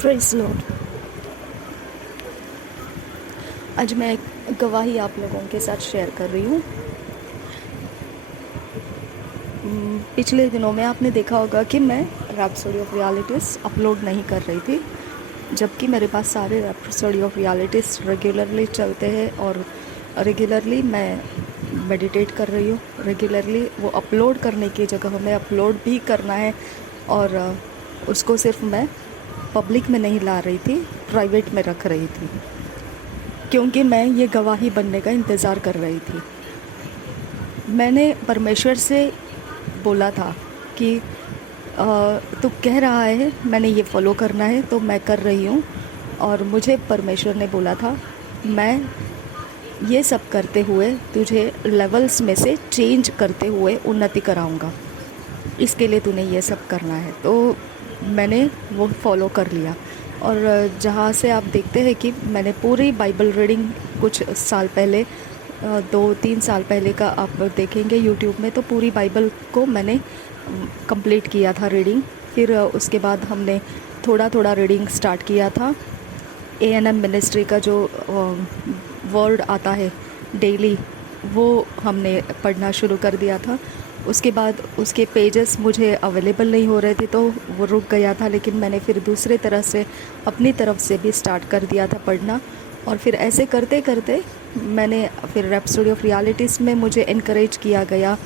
Praise Lord. आज मैं एक गवाही आप लोगों के साथ शेयर कर रही हूँ। पिछले दिनों में आपने देखा होगा कि मैं रैप्सोडी ऑफ रियलिटीज़ अपलोड नहीं कर रही थी, जबकि मेरे पास सारे रैप्सोडी ऑफ रियलिटीज़ रेगुलरली चलते हैं और रेगुलरली मैं मेडिटेट कर रही हूँ। रेगुलरली वो अपलोड करने की जगह हमें अपलोड भी करना है और उसको सिर्फ मैं पब्लिक में नहीं ला रही थी, प्राइवेट में रख रही थी, क्योंकि मैं ये गवाही बनने का इंतज़ार कर रही थी। मैंने परमेश्वर से बोला था कि तू कह रहा है मैंने ये फॉलो करना है तो मैं कर रही हूँ, और मुझे परमेश्वर ने बोला था मैं ये सब करते हुए तुझे लेवल्स में से चेंज करते हुए उन्नति कराऊँगा, इसके लिए तूने ये सब करना है। तो मैंने वो फॉलो कर लिया, और जहाँ से आप देखते हैं कि मैंने पूरी बाइबल रीडिंग कुछ साल पहले 2-3 साल पहले का आप देखेंगे यूट्यूब में, तो पूरी बाइबल को मैंने कंप्लीट किया था रीडिंग। फिर उसके बाद हमने थोड़ा थोड़ा रीडिंग स्टार्ट किया था। ANM मिनिस्ट्री का जो वर्ड आता है डेली, वो हमने पढ़ना शुरू कर दिया था। उसके बाद उसके पेजेस मुझे अवेलेबल नहीं हो रहे थे तो वो रुक गया था, लेकिन मैंने फिर दूसरे तरह से अपनी तरफ से भी स्टार्ट कर दिया था पढ़ना। और फिर ऐसे करते करते मैंने फिर रैप्सोडी ऑफ रियलिटीज़ में मुझे इनकरेज किया गया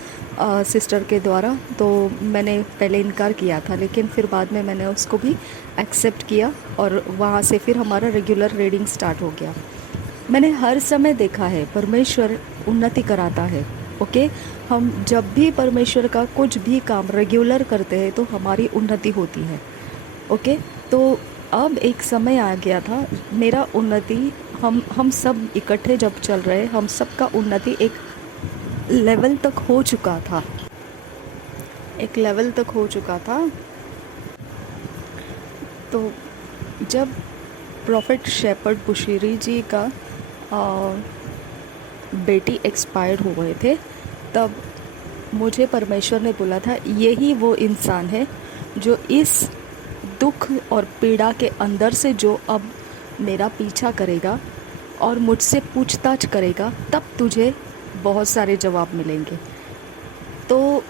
सिस्टर के द्वारा। तो मैंने पहले इनकार किया था, लेकिन फिर बाद में मैंने उसको भी एक्सेप्ट किया और वहाँ से फिर हमारा रेगुलर रीडिंग स्टार्ट हो गया। मैंने हर समय देखा है परमेश्वर उन्नति कराता है। ओके, हम जब भी परमेश्वर का कुछ भी काम रेगुलर करते हैं तो हमारी उन्नति होती है। ओके, तो अब एक समय आ गया था मेरा उन्नति, हम सब इकट्ठे जब चल रहे, हम सब का उन्नति एक लेवल तक हो चुका था, एक लेवल तक हो चुका था। तो जब प्रॉफिट शेपर्ड बुशीरी जी का बेटी एक्सपायर्ड हो गए थे, तब मुझे परमेश्वर ने बोला था यही वो इंसान है जो इस दुख और पीड़ा के अंदर से जो अब मेरा पीछा करेगा और मुझसे पूछताछ करेगा, तब तुझे बहुत सारे जवाब मिलेंगे। तो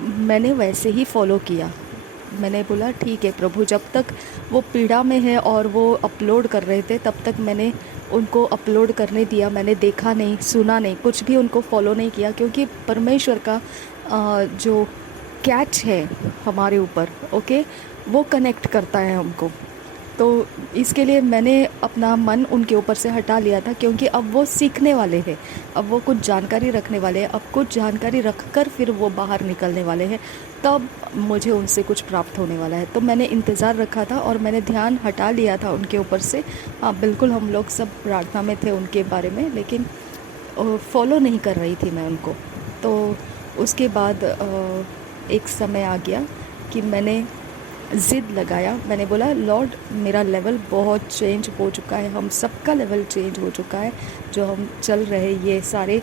मैंने वैसे ही फॉलो किया। मैंने बोला ठीक है प्रभु, जब तक वो पीड़ा में है और वो अपलोड कर रहे थे तब तक मैंने उनको अपलोड करने दिया। मैंने देखा नहीं, सुना नहीं, कुछ भी उनको फॉलो नहीं किया, क्योंकि परमेश्वर का जो कैच है हमारे ऊपर, ओके, वो कनेक्ट करता है हमको। तो इसके लिए मैंने अपना मन उनके ऊपर से हटा लिया था, क्योंकि अब वो सीखने वाले हैं, अब वो कुछ जानकारी रखने वाले हैं, अब कुछ जानकारी रखकर फिर वो बाहर निकलने वाले हैं, तब मुझे उनसे कुछ प्राप्त होने वाला है। तो मैंने इंतज़ार रखा था और मैंने ध्यान हटा लिया था उनके ऊपर से। हाँ बिल्कुल, हम लोग सब प्रार्थना में थे उनके बारे में, लेकिन फॉलो नहीं कर रही थी मैं उनको। तो उसके बाद एक समय आ गया कि मैंने ज़िद लगाया। मैंने बोला लॉर्ड, मेरा लेवल बहुत चेंज हो चुका है, हम सबका लेवल चेंज हो चुका है, जो हम चल रहे ये सारे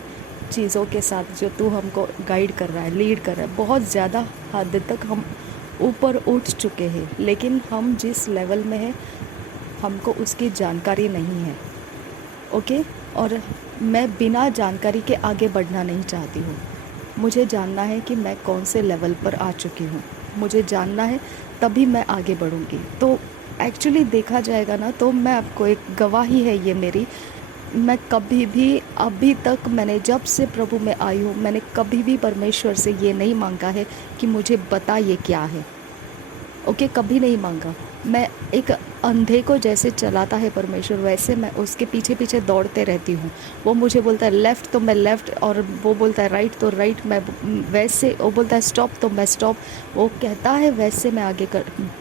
चीज़ों के साथ जो तू हमको गाइड कर रहा है, लीड कर रहा है, बहुत ज़्यादा हद तक हम ऊपर उठ चुके हैं, लेकिन हम जिस लेवल में हैं हमको उसकी जानकारी नहीं है। ओके, और मैं बिना जानकारी के आगे बढ़ना नहीं चाहती हूँ। मुझे जानना है कि मैं कौन से लेवल पर आ चुकी हूँ, मुझे जानना है, तभी मैं आगे बढ़ूँगी। तो एक्चुअली देखा जाएगा ना, तो मैं आपको एक गवाही है ये मेरी, मैं कभी भी अभी तक, मैंने जब से प्रभु में आई हूँ, मैंने कभी भी परमेश्वर से ये नहीं मांगा है कि मुझे बता ये क्या है। ओके, कभी नहीं मांगा। मैं एक अंधे को जैसे चलाता है परमेश्वर, वैसे मैं उसके पीछे पीछे दौड़ते रहती हूँ। वो मुझे बोलता है लेफ़्ट तो मैं लेफ़्ट, और वो बोलता है राइट तो राइट, मैं वैसे, वो बोलता है स्टॉप तो मैं स्टॉप, वो कहता है वैसे मैं आगे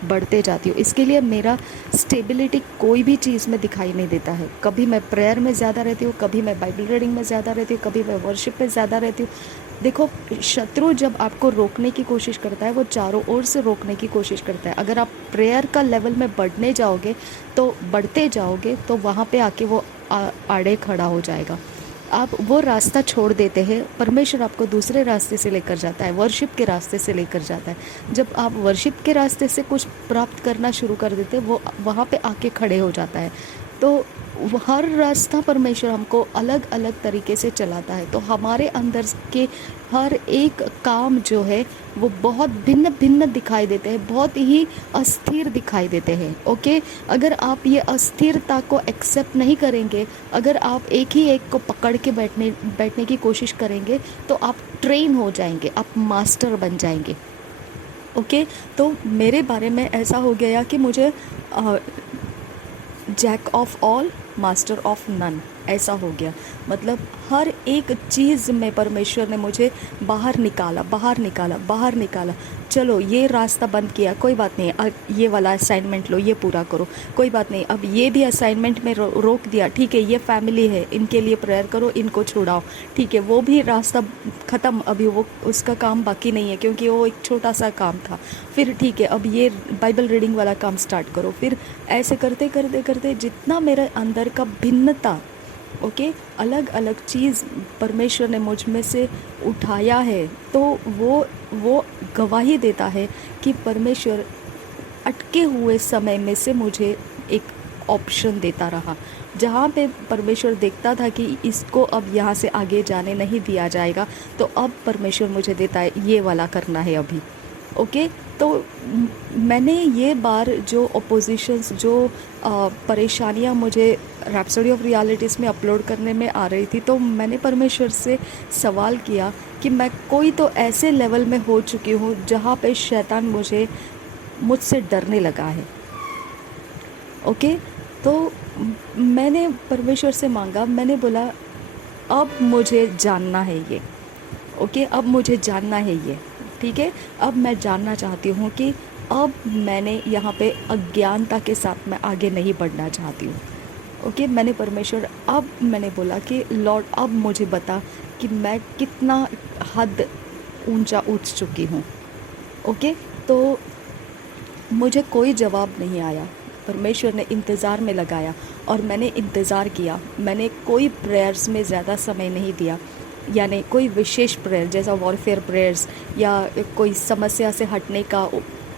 बढ़ते जाती हूँ। इसके लिए मेरा स्टेबिलिटी कोई भी चीज़ में दिखाई नहीं देता है। कभी मैं प्रेयर में ज़्यादा रहती हूँ, कभी मैं बाइबल रीडिंग में ज़्यादा रहती हूँ, कभी मैं वर्शिप में ज़्यादा रहती हूँ। देखो, शत्रु जब आपको रोकने की कोशिश करता है, वो चारों ओर से रोकने की कोशिश करता है। अगर आप प्रेयर का लेवल में बढ़ने जाओगे, तो बढ़ते जाओगे, तो वहाँ पे आके वो आड़े खड़ा हो जाएगा। आप वो रास्ता छोड़ देते हैं, परमेश्वर आपको दूसरे रास्ते से लेकर जाता है, वर्शिप के रास्ते से लेकर जाता है। जब आप वर्शिप के रास्ते से कुछ प्राप्त करना शुरू कर देते हैं, वो वहाँ पे आके खड़े हो जाता है। तो हर रास्ता परमेश्वर हमको अलग अलग तरीके से चलाता है। तो हमारे अंदर के हर एक काम जो है वो बहुत भिन्न भिन्न दिखाई देते हैं, बहुत ही अस्थिर दिखाई देते हैं। ओके, अगर आप ये अस्थिरता को एक्सेप्ट नहीं करेंगे, अगर आप एक ही एक को पकड़ के बैठने की कोशिश करेंगे, तो आप ट्रेन हो जाएंगे, आप मास्टर बन जाएंगे। ओके, तो मेरे बारे में ऐसा हो गया कि मुझे jack of all master of none ऐसा हो गया। मतलब हर एक चीज़ में परमेश्वर ने मुझे बाहर निकाला, बाहर निकाला, बाहर निकाला। चलो ये रास्ता बंद किया, कोई बात नहीं, अब ये वाला असाइनमेंट लो, ये पूरा करो, कोई बात नहीं। अब ये भी असाइनमेंट में रोक दिया, ठीक है, ये फैमिली है, इनके लिए प्रेयर करो, इनको छुड़ाओ, ठीक है, वो भी रास्ता ख़त्म, अभी वो उसका काम बाकी नहीं है क्योंकि वो एक छोटा सा काम था। फिर ठीक है, अब ये बाइबल रीडिंग वाला काम स्टार्ट करो। फिर ऐसे करते करते करते जितना मेरे अंदर का भिन्नता, ओके, अलग अलग चीज़ परमेश्वर ने मुझ में से उठाया है, तो वो गवाही देता है कि परमेश्वर अटके हुए समय में से मुझे एक ऑप्शन देता रहा। जहाँ पे परमेश्वर देखता था कि इसको अब यहाँ से आगे जाने नहीं दिया जाएगा, तो अब परमेश्वर मुझे देता है ये वाला करना है अभी। ओके, तो मैंने ये बार जो अपोजिशंस, जो परेशानियाँ मुझे रैप्सोडी ऑफ रियलिटीज़ में अपलोड करने में आ रही थी, तो मैंने परमेश्वर से सवाल किया कि मैं कोई तो ऐसे लेवल में हो चुकी हूँ जहाँ पे शैतान मुझसे डरने लगा है। ओके, तो मैंने परमेश्वर से मांगा, मैंने बोला अब मुझे जानना है ये। ओके, अब मुझे जानना है ये, ठीक है, अब मैं जानना चाहती हूँ कि अब मैंने यहाँ पे अज्ञानता के साथ मैं आगे नहीं बढ़ना चाहती हूँ। ओके, मैंने परमेश्वर, अब मैंने बोला कि लॉर्ड अब मुझे बता कि मैं कितना हद ऊंचा उठ चुकी हूँ। ओके, तो मुझे कोई जवाब नहीं आया। परमेश्वर ने इंतज़ार में लगाया और मैंने इंतज़ार किया। मैंने कोई प्रेयर्स में ज़्यादा समय नहीं दिया, यानी कोई विशेष प्रेयर जैसा वॉरफेयर प्रेयर्स या कोई समस्या से हटने का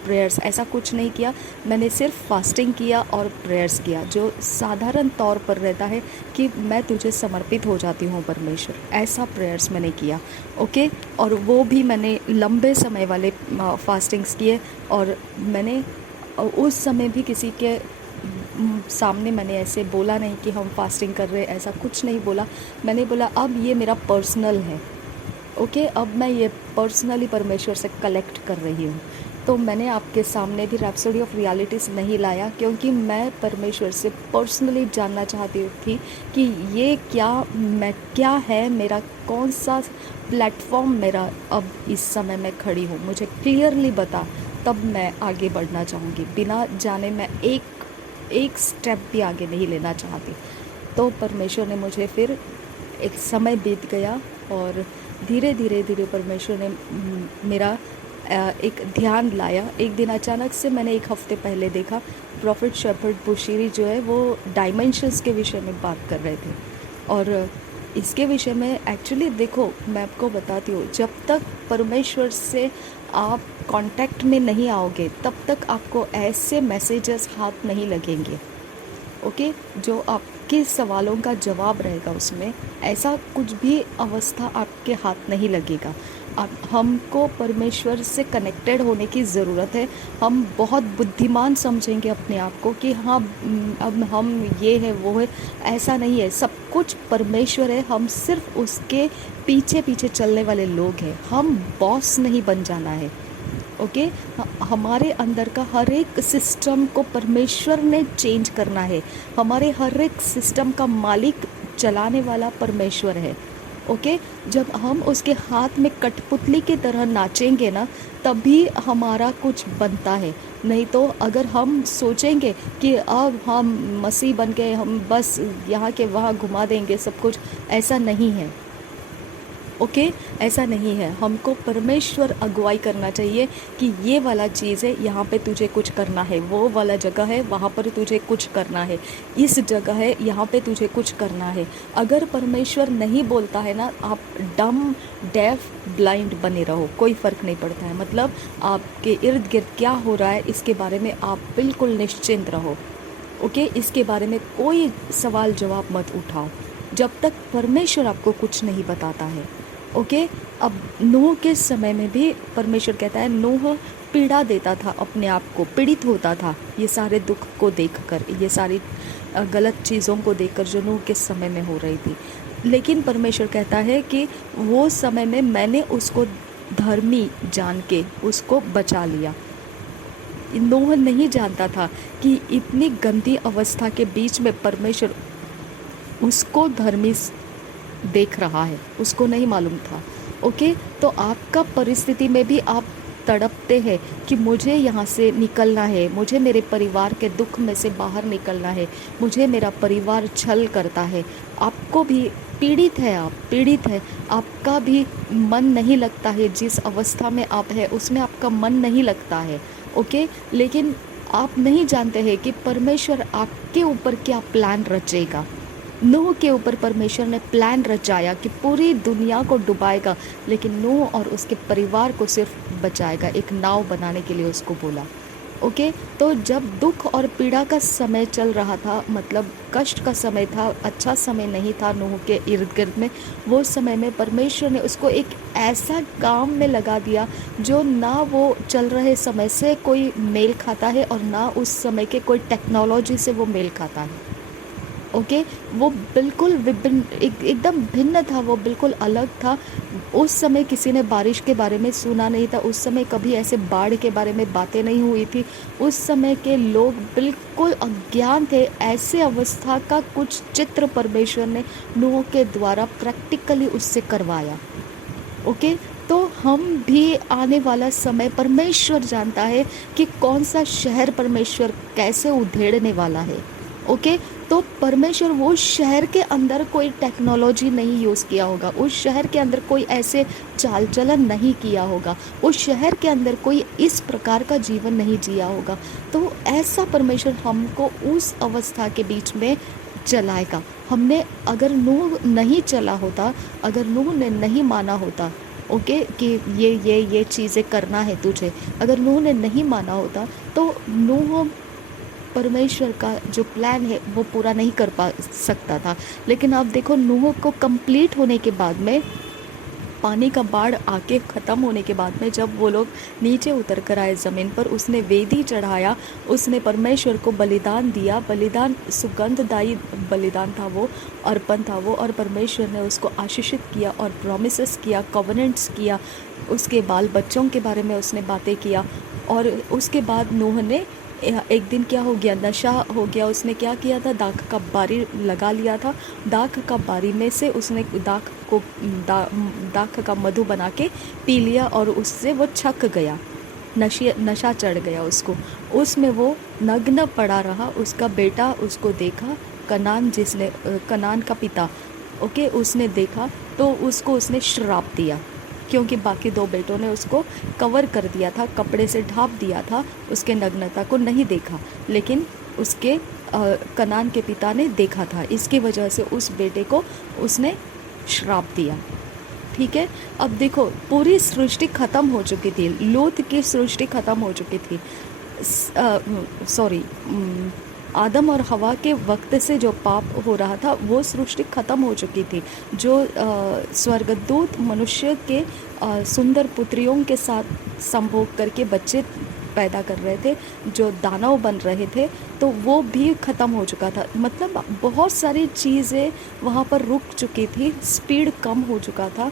प्रेयर्स, ऐसा कुछ नहीं किया। मैंने सिर्फ फास्टिंग किया और प्रेयर्स किया, जो साधारण तौर पर रहता है कि मैं तुझे समर्पित हो जाती हूँ परमेश्वर, ऐसा प्रेयर्स मैंने किया। ओके, और वो भी मैंने लंबे समय वाले फास्टिंग्स किए। और मैंने उस समय भी किसी के सामने मैंने ऐसे बोला नहीं कि हम फास्टिंग कर रहे, ऐसा कुछ नहीं बोला। मैंने बोला अब ये मेरा पर्सनल है। ओके, अब मैं ये पर्सनली परमेश्वर से कलेक्ट कर रही हूँ। तो मैंने आपके सामने भी रैप्सोडी ऑफ रियलिटीज़ नहीं लाया क्योंकि मैं परमेश्वर से पर्सनली जानना चाहती थी कि ये क्या है मेरा, कौन सा प्लेटफॉर्म मेरा अब इस समय मैं खड़ी हूँ, मुझे क्लियरली बता, तब मैं आगे बढ़ना चाहूँगी। बिना जाने मैं एक स्टेप भी आगे नहीं लेना चाहती। तो परमेश्वर ने मुझे, फिर एक समय बीत गया और धीरे धीरे परमेश्वर ने मेरा एक ध्यान लाया। एक दिन अचानक से मैंने एक हफ्ते पहले देखा, प्रॉफिट शेफर्ड बुशीरी जो है वो डायमेंशंस के विषय में बात कर रहे थे। और इसके विषय में एक्चुअली देखो, मैं आपको बताती हूँ, जब तक परमेश्वर से आप कांटेक्ट में नहीं आओगे तब तक आपको ऐसे मैसेजेस हाथ नहीं लगेंगे। ओके, जो आपके सवालों का जवाब रहेगा उसमें ऐसा कुछ भी अवस्था आपके हाथ नहीं लगेगा। अब हमको परमेश्वर से कनेक्टेड होने की ज़रूरत है। हम बहुत बुद्धिमान समझेंगे अपने आप को कि हाँ अब हम ये है वो है, ऐसा नहीं है। सब कुछ परमेश्वर है, हम सिर्फ उसके पीछे पीछे चलने वाले लोग हैं। हम बॉस नहीं बन जाना है। ओके, हमारे अंदर का हर एक सिस्टम को परमेश्वर ने चेंज करना है। हमारे हर एक सिस्टम का मालिक, चलाने वाला परमेश्वर है। ओके, जब हम उसके हाथ में कठपुतली की तरह नाचेंगे ना, तभी हमारा कुछ बनता है। नहीं तो अगर हम सोचेंगे कि अब हम मसीह बन गए, हम बस यहाँ के वहाँ घुमा देंगे सब कुछ, ऐसा नहीं है। ओके, ऐसा नहीं है। हमको परमेश्वर अगुवाई करना चाहिए कि ये वाला चीज़ है, यहाँ पे तुझे कुछ करना है, वो वाला जगह है वहाँ पर तुझे कुछ करना है, इस जगह है यहाँ पे तुझे कुछ करना है। अगर परमेश्वर नहीं बोलता है ना, आप डम, डेफ, ब्लाइंड बने रहो, कोई फ़र्क नहीं पड़ता है। मतलब आपके इर्द गिर्द क्या हो रहा है इसके बारे में आप बिल्कुल निश्चिंत रहो। ओके, इसके बारे में कोई सवाल जवाब मत उठाओ जब तक परमेश्वर आपको कुछ नहीं बताता है। ओके, अब नूह के समय में भी परमेश्वर कहता है, नूह पीड़ा देता था, अपने आप को पीड़ित होता था ये सारे दुख को देखकर, ये सारी गलत चीज़ों को देखकर जो नूह के समय में हो रही थी। लेकिन परमेश्वर कहता है कि वो समय में मैंने उसको धर्मी जान के उसको बचा लिया। नूह नहीं जानता था कि इतनी गंदी अवस्था के बीच में परमेश्वर उसको धर्मी देख रहा है, उसको नहीं मालूम था। ओके, तो आपका परिस्थिति में भी आप तड़पते हैं कि मुझे यहाँ से निकलना है, मुझे मेरे परिवार के दुख में से बाहर निकलना है, मुझे मेरा परिवार छल करता है। आपको भी पीड़ित है, आप पीड़ित है, आपका भी मन नहीं लगता है, जिस अवस्था में आप है उसमें आपका मन नहीं लगता है। ओके, लेकिन आप नहीं जानते हैं कि परमेश्वर आपके ऊपर क्या प्लान रचेगा। नूह के ऊपर परमेश्वर ने प्लान रचाया कि पूरी दुनिया को डुबाएगा, लेकिन नूह और उसके परिवार को सिर्फ बचाएगा। एक नाव बनाने के लिए उसको बोला। ओके, तो जब दुख और पीड़ा का समय चल रहा था, मतलब कष्ट का समय था, अच्छा समय नहीं था नूह के इर्द गिर्द में, वो समय में परमेश्वर ने उसको एक ऐसा काम में लगा दिया जो ना वो चल रहे समय से कोई मेल खाता है और ना उस समय के कोई टेक्नोलॉजी से वो मेल खाता है। ओके, वो बिल्कुल विभिन्न, एकदम भिन्न था, वो बिल्कुल अलग था। उस समय किसी ने बारिश के बारे में सुना नहीं था, उस समय कभी ऐसे बाढ़ के बारे में बातें नहीं हुई थी, उस समय के लोग बिल्कुल अज्ञान थे। ऐसे अवस्था का कुछ चित्र परमेश्वर ने नूह के द्वारा प्रैक्टिकली उससे करवाया। ओके, तो हम भी आने वाला समय परमेश्वर जानता है कि कौन सा शहर परमेश्वर कैसे उधेड़ने वाला है। ओके, तो परमेश्वर वो शहर के अंदर कोई टेक्नोलॉजी नहीं यूज़ किया होगा, उस शहर के अंदर कोई ऐसे चाल चलन नहीं किया होगा, उस शहर के अंदर कोई इस प्रकार का जीवन नहीं जिया होगा। तो ऐसा परमेश्वर हमको उस अवस्था के बीच में चलाएगा। हमने अगर नूह नहीं चला होता, अगर नूह ने नहीं माना होता, ओके, कि ये चीज़ें करना है तुझे, अगर नूह ने नहीं माना होता तो नूह परमेश्वर का जो प्लान है वो पूरा नहीं कर पा सकता था। लेकिन आप देखो, नूह को कंप्लीट होने के बाद में, पानी का बाढ़ आके ख़त्म होने के बाद में, जब वो लोग नीचे उतर कर आए ज़मीन पर, उसने वेदी चढ़ाया, उसने परमेश्वर को बलिदान दिया। बलिदान सुगंधदायी बलिदान था, वो अर्पण था वो, और परमेश्वर ने उसको आशीषित किया और प्रॉमिसेस किया, कवनेंट्स किया, उसके बाल बच्चों के बारे में उसने बातें किया। और उसके बाद नूह ने एक दिन क्या हो गया, नशा हो गया। उसने क्या किया था, दाख का बारी लगा लिया था, दाख का बारी में से उसने दाख का मधु बना के पी लिया और उससे वो छक गया, नशा चढ़ गया उसको। उसमें वो नग्न पड़ा रहा। उसका बेटा उसको देखा, कनान का पिता, ओके, उसने देखा तो उसको उसने श्राप दिया, क्योंकि बाकी दो बेटों ने उसको कवर कर दिया था, कपड़े से ढाँप दिया था, उसके नग्नता को नहीं देखा, लेकिन उसके कनान के पिता ने देखा था। इसकी वजह से उस बेटे को उसने श्राप दिया। ठीक है, अब देखो, पूरी सृष्टि ख़त्म हो चुकी थी, लूत की सृष्टि ख़त्म हो चुकी थी। आदम और हवा के वक्त से जो पाप हो रहा था वो सृष्टि ख़त्म हो चुकी थी। जो स्वर्गदूत मनुष्य के सुंदर पुत्रियों के साथ संभोग करके बच्चे पैदा कर रहे थे, जो दानव बन रहे थे, तो वो भी ख़त्म हो चुका था। मतलब बहुत सारी चीज़ें वहाँ पर रुक चुकी थी, स्पीड कम हो चुका था।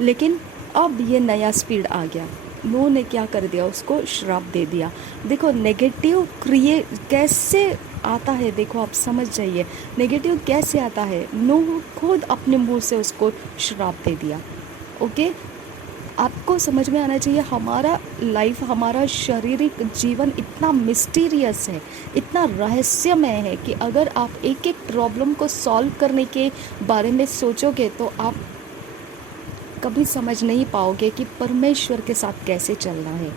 लेकिन अब ये नया स्पीड आ गया। नूह ने क्या कर दिया, उसको श्राप दे दिया। देखो नेगेटिव कैसे आता है, देखो आप समझ जाइए नेगेटिव कैसे आता है। नूह खुद अपने मुंह से उसको श्राप दे दिया। ओके, आपको समझ में आना चाहिए, हमारा लाइफ, हमारा शारीरिक जीवन इतना मिस्टीरियस है, इतना रहस्यमय है कि अगर आप एक एक प्रॉब्लम को सॉल्व करने के बारे में सोचोगे तो आप कभी समझ नहीं पाओगे कि परमेश्वर के साथ कैसे चलना है।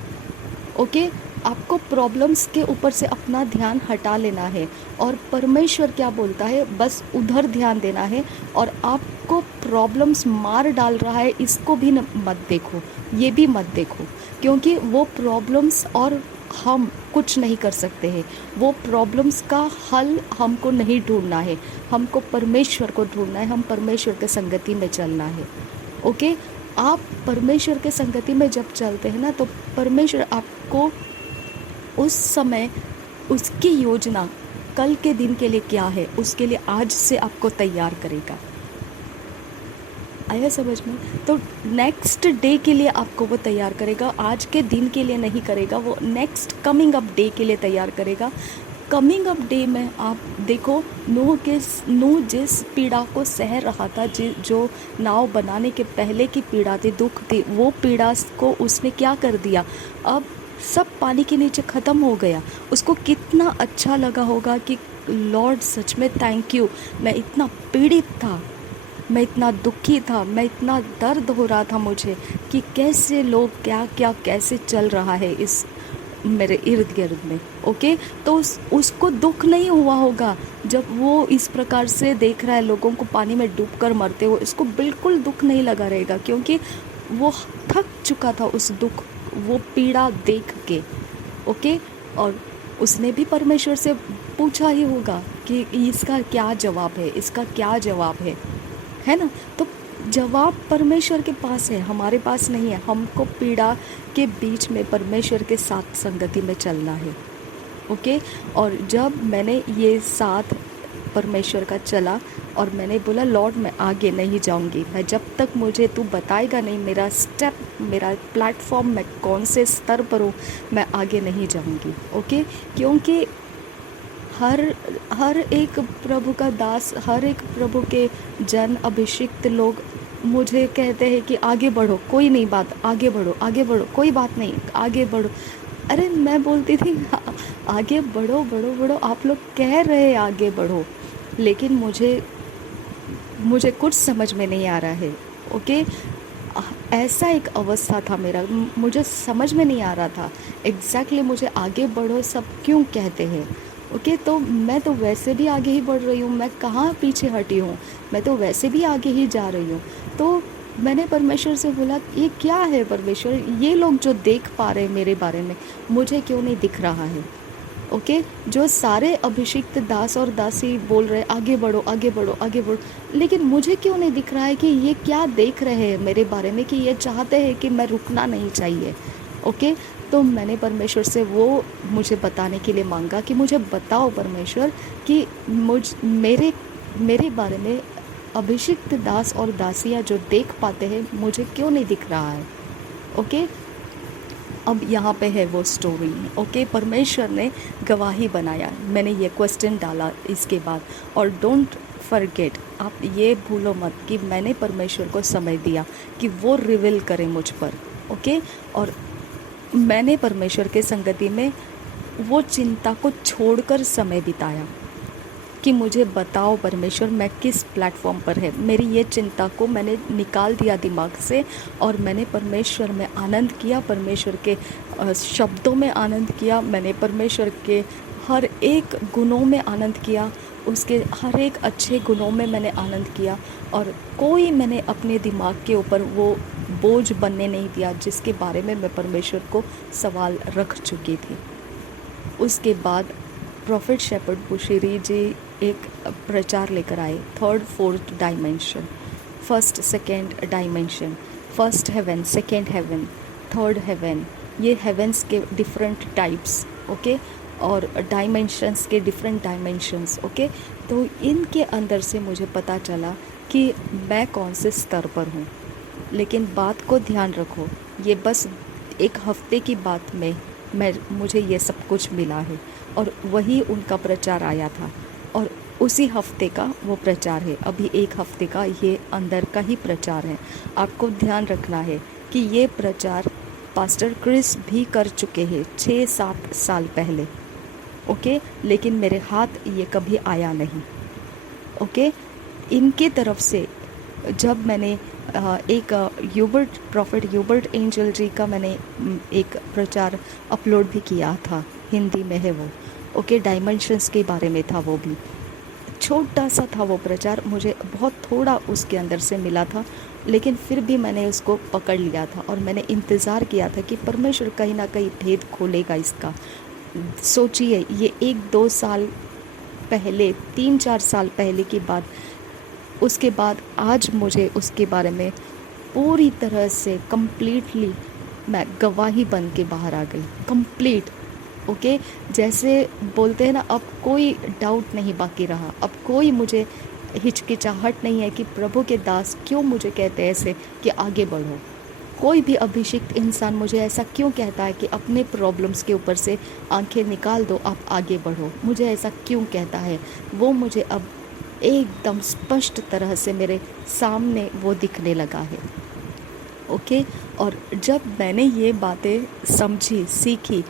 ओके, आपको प्रॉब्लम्स के ऊपर से अपना ध्यान हटा लेना है और परमेश्वर क्या बोलता है बस उधर ध्यान देना है। और आपको प्रॉब्लम्स मार डाल रहा है इसको भी मत देखो, ये भी मत देखो, क्योंकि वो प्रॉब्लम्स और हम कुछ नहीं कर सकते हैं। वो प्रॉब्लम्स का हल हमको नहीं ढूंढना है, हमको परमेश्वर को ढूंढना है, हम परमेश्वर के संगति में चलना है। ओके, आप परमेश्वर के संगति में जब चलते हैं ना, तो परमेश्वर आपको उस समय उसकी योजना कल के दिन के लिए क्या है उसके लिए आज से आपको तैयार करेगा। आया समझ में? तो नेक्स्ट डे के लिए आपको वो तैयार करेगा, आज के दिन के लिए नहीं करेगा, वो नेक्स्ट कमिंग अप डे के लिए तैयार करेगा। कमिंग अप डे में आप देखो, नूह जिस पीड़ा को सह रहा था, जो नाव बनाने के पहले की पीड़ा थी, दुख थी, वो पीड़ा को उसने क्या कर दिया, अब सब पानी के नीचे ख़त्म हो गया। उसको कितना अच्छा लगा होगा कि लॉर्ड सच में थैंक यू, मैं इतना पीड़ित था, मैं इतना दुखी था, मैं इतना दर्द हो रहा था मुझे कि कैसे लोग क्या क्या कैसे चल रहा है इस मेरे इर्द गिर्द में। ओके, तो उसको दुख नहीं हुआ होगा जब वो इस प्रकार से देख रहा है लोगों को पानी में डूबकर मरते हुए, इसको बिल्कुल दुख नहीं लगा रहेगा, क्योंकि वो थक चुका था उस दुख, वो पीड़ा देख के। ओके, और उसने भी परमेश्वर से पूछा ही होगा कि इसका क्या जवाब है, इसका क्या जवाब है ना? तो जवाब परमेश्वर के पास है, हमारे पास नहीं है। हमको पीड़ा के बीच में परमेश्वर के साथ संगति में चलना है। ओके, और जब मैंने ये साथ परमेश्वर का चला और मैंने बोला लॉर्ड मैं आगे नहीं जाऊंगी, मैं जब तक मुझे तू बताएगा नहीं मेरा स्टेप, मेरा प्लेटफॉर्म, मैं कौन से स्तर पर हूँ, मैं आगे नहीं जाऊंगी। ओके, क्योंकि हर एक प्रभु का दास, हर एक प्रभु के जन अभिषिक्त लोग मुझे कहते हैं कि आगे बढ़ो, कोई नहीं बात, आगे बढ़ो, आगे बढ़ो, कोई बात नहीं, आगे बढ़ो। अरे मैं बोलती थी आगे बढ़ो बढ़ो बढ़ो, आप लोग कह रहे हैं आगे बढ़ो, लेकिन मुझे कुछ समझ में नहीं आ रहा है। ओके, ऐसा एक अवस्था था मेरा, मुझे समझ में नहीं आ रहा था एग्जैक्टली मुझे आगे बढ़ो सब क्यों कहते हैं। ओके, तो मैं तो वैसे भी आगे ही बढ़ रही हूँ, मैं कहाँ पीछे हटी हूँ, मैं तो वैसे भी आगे ही जा रही हूँ। तो मैंने परमेश्वर से बोला ये क्या है परमेश्वर, ये लोग जो देख पा रहे हैं मेरे बारे में, मुझे क्यों नहीं दिख रहा है। ओके, जो सारे अभिषिक्त दास और दासी बोल रहे आगे बढ़ो आगे बढ़ो आगे बढ़ो, लेकिन मुझे क्यों नहीं दिख रहा है कि ये क्या देख रहे हैं मेरे बारे में, कि ये चाहते हैं कि मैं रुकना नहीं चाहिए। ओके, तो मैंने परमेश्वर से वो मुझे बताने के लिए मांगा कि मुझे बताओ परमेश्वर कि मेरे बारे में अभिषिक्त दास और दासियाँ जो देख पाते हैं, मुझे क्यों नहीं दिख रहा है। ओके, अब यहाँ पे है वो स्टोरी। ओके, परमेश्वर ने गवाही बनाया, मैंने ये क्वेश्चन डाला इसके बाद, और डोंट फॉरगेट, आप ये भूलो मत कि मैंने परमेश्वर को समय दिया कि वो रिवील करे मुझ पर। ओके, और मैंने परमेश्वर के संगति में वो चिंता को छोड़कर समय बिताया कि मुझे बताओ परमेश्वर मैं किस प्लेटफॉर्म पर है। मेरी ये चिंता को मैंने निकाल दिया दिमाग से और मैंने परमेश्वर में आनंद किया, परमेश्वर के शब्दों में आनंद किया, मैंने परमेश्वर के हर एक गुणों में आनंद किया, उसके हर एक अच्छे गुणों में मैंने आनंद किया, और कोई मैंने अपने दिमाग के ऊपर वो बोझ बनने नहीं दिया जिसके बारे में मैं परमेश्वर को सवाल रख चुकी थी। उसके बाद प्रॉफिट शेपर्ड बुशीरी जी एक प्रचार लेकर आए, third fourth dimension, first second dimension, first heaven, second heaven, third heaven, ये हेवन्स के डिफरेंट टाइप्स। ओके, और डायमेंशंस के डिफरेंट डायमेंशंस। ओके, तो इनके अंदर से मुझे पता चला कि मैं कौन से स्तर पर हूँ। लेकिन बात को ध्यान रखो, ये बस एक हफ्ते की बात में मुझे ये सब कुछ मिला है, और वही उनका प्रचार आया था, और उसी हफ्ते का वो प्रचार है। अभी एक हफ्ते का ये अंदर का ही प्रचार है। आपको ध्यान रखना है कि ये प्रचार पास्टर क्रिस भी कर चुके हैं 6-7 साल पहले। ओके, लेकिन मेरे हाथ ये कभी आया नहीं। ओके, इनके तरफ से जब मैंने एक यूबर्ट प्रॉफिट यूबर्ट एंजल जी का मैंने एक प्रचार अपलोड भी किया था, हिंदी में है वो, ओके, डायमेंशंस के बारे में था, वो भी छोटा सा था वो प्रचार, मुझे बहुत थोड़ा उसके अंदर से मिला था, लेकिन फिर भी मैंने उसको पकड़ लिया था और मैंने इंतज़ार किया था कि परमेश्वर कहीं ना कहीं भेद खोलेगा इसका। सोचिए, ये 1-2 साल पहले, 3-4 साल पहले की बात, उसके बाद आज मुझे उसके बारे में पूरी तरह से कंप्लीटली मैं गवाही बन के बाहर आ गई, कंप्लीट, ओके। जैसे बोलते हैं ना, अब कोई डाउट नहीं बाकी रहा, अब कोई मुझे हिचकिचाहट नहीं है कि प्रभु के दास क्यों मुझे कहते हैं ऐसे कि आगे बढ़ो। कोई भी अभिषिक्त इंसान मुझे ऐसा क्यों कहता है कि अपने प्रॉब्लम्स के ऊपर से आंखें निकाल दो, आप आगे बढ़ो, मुझे ऐसा क्यों कहता है, वो मुझे अब एकदम स्पष्ट तरह से मेरे सामने वो दिखने लगा है, ओके। और जब मैंने ये बातें समझी, सीखी,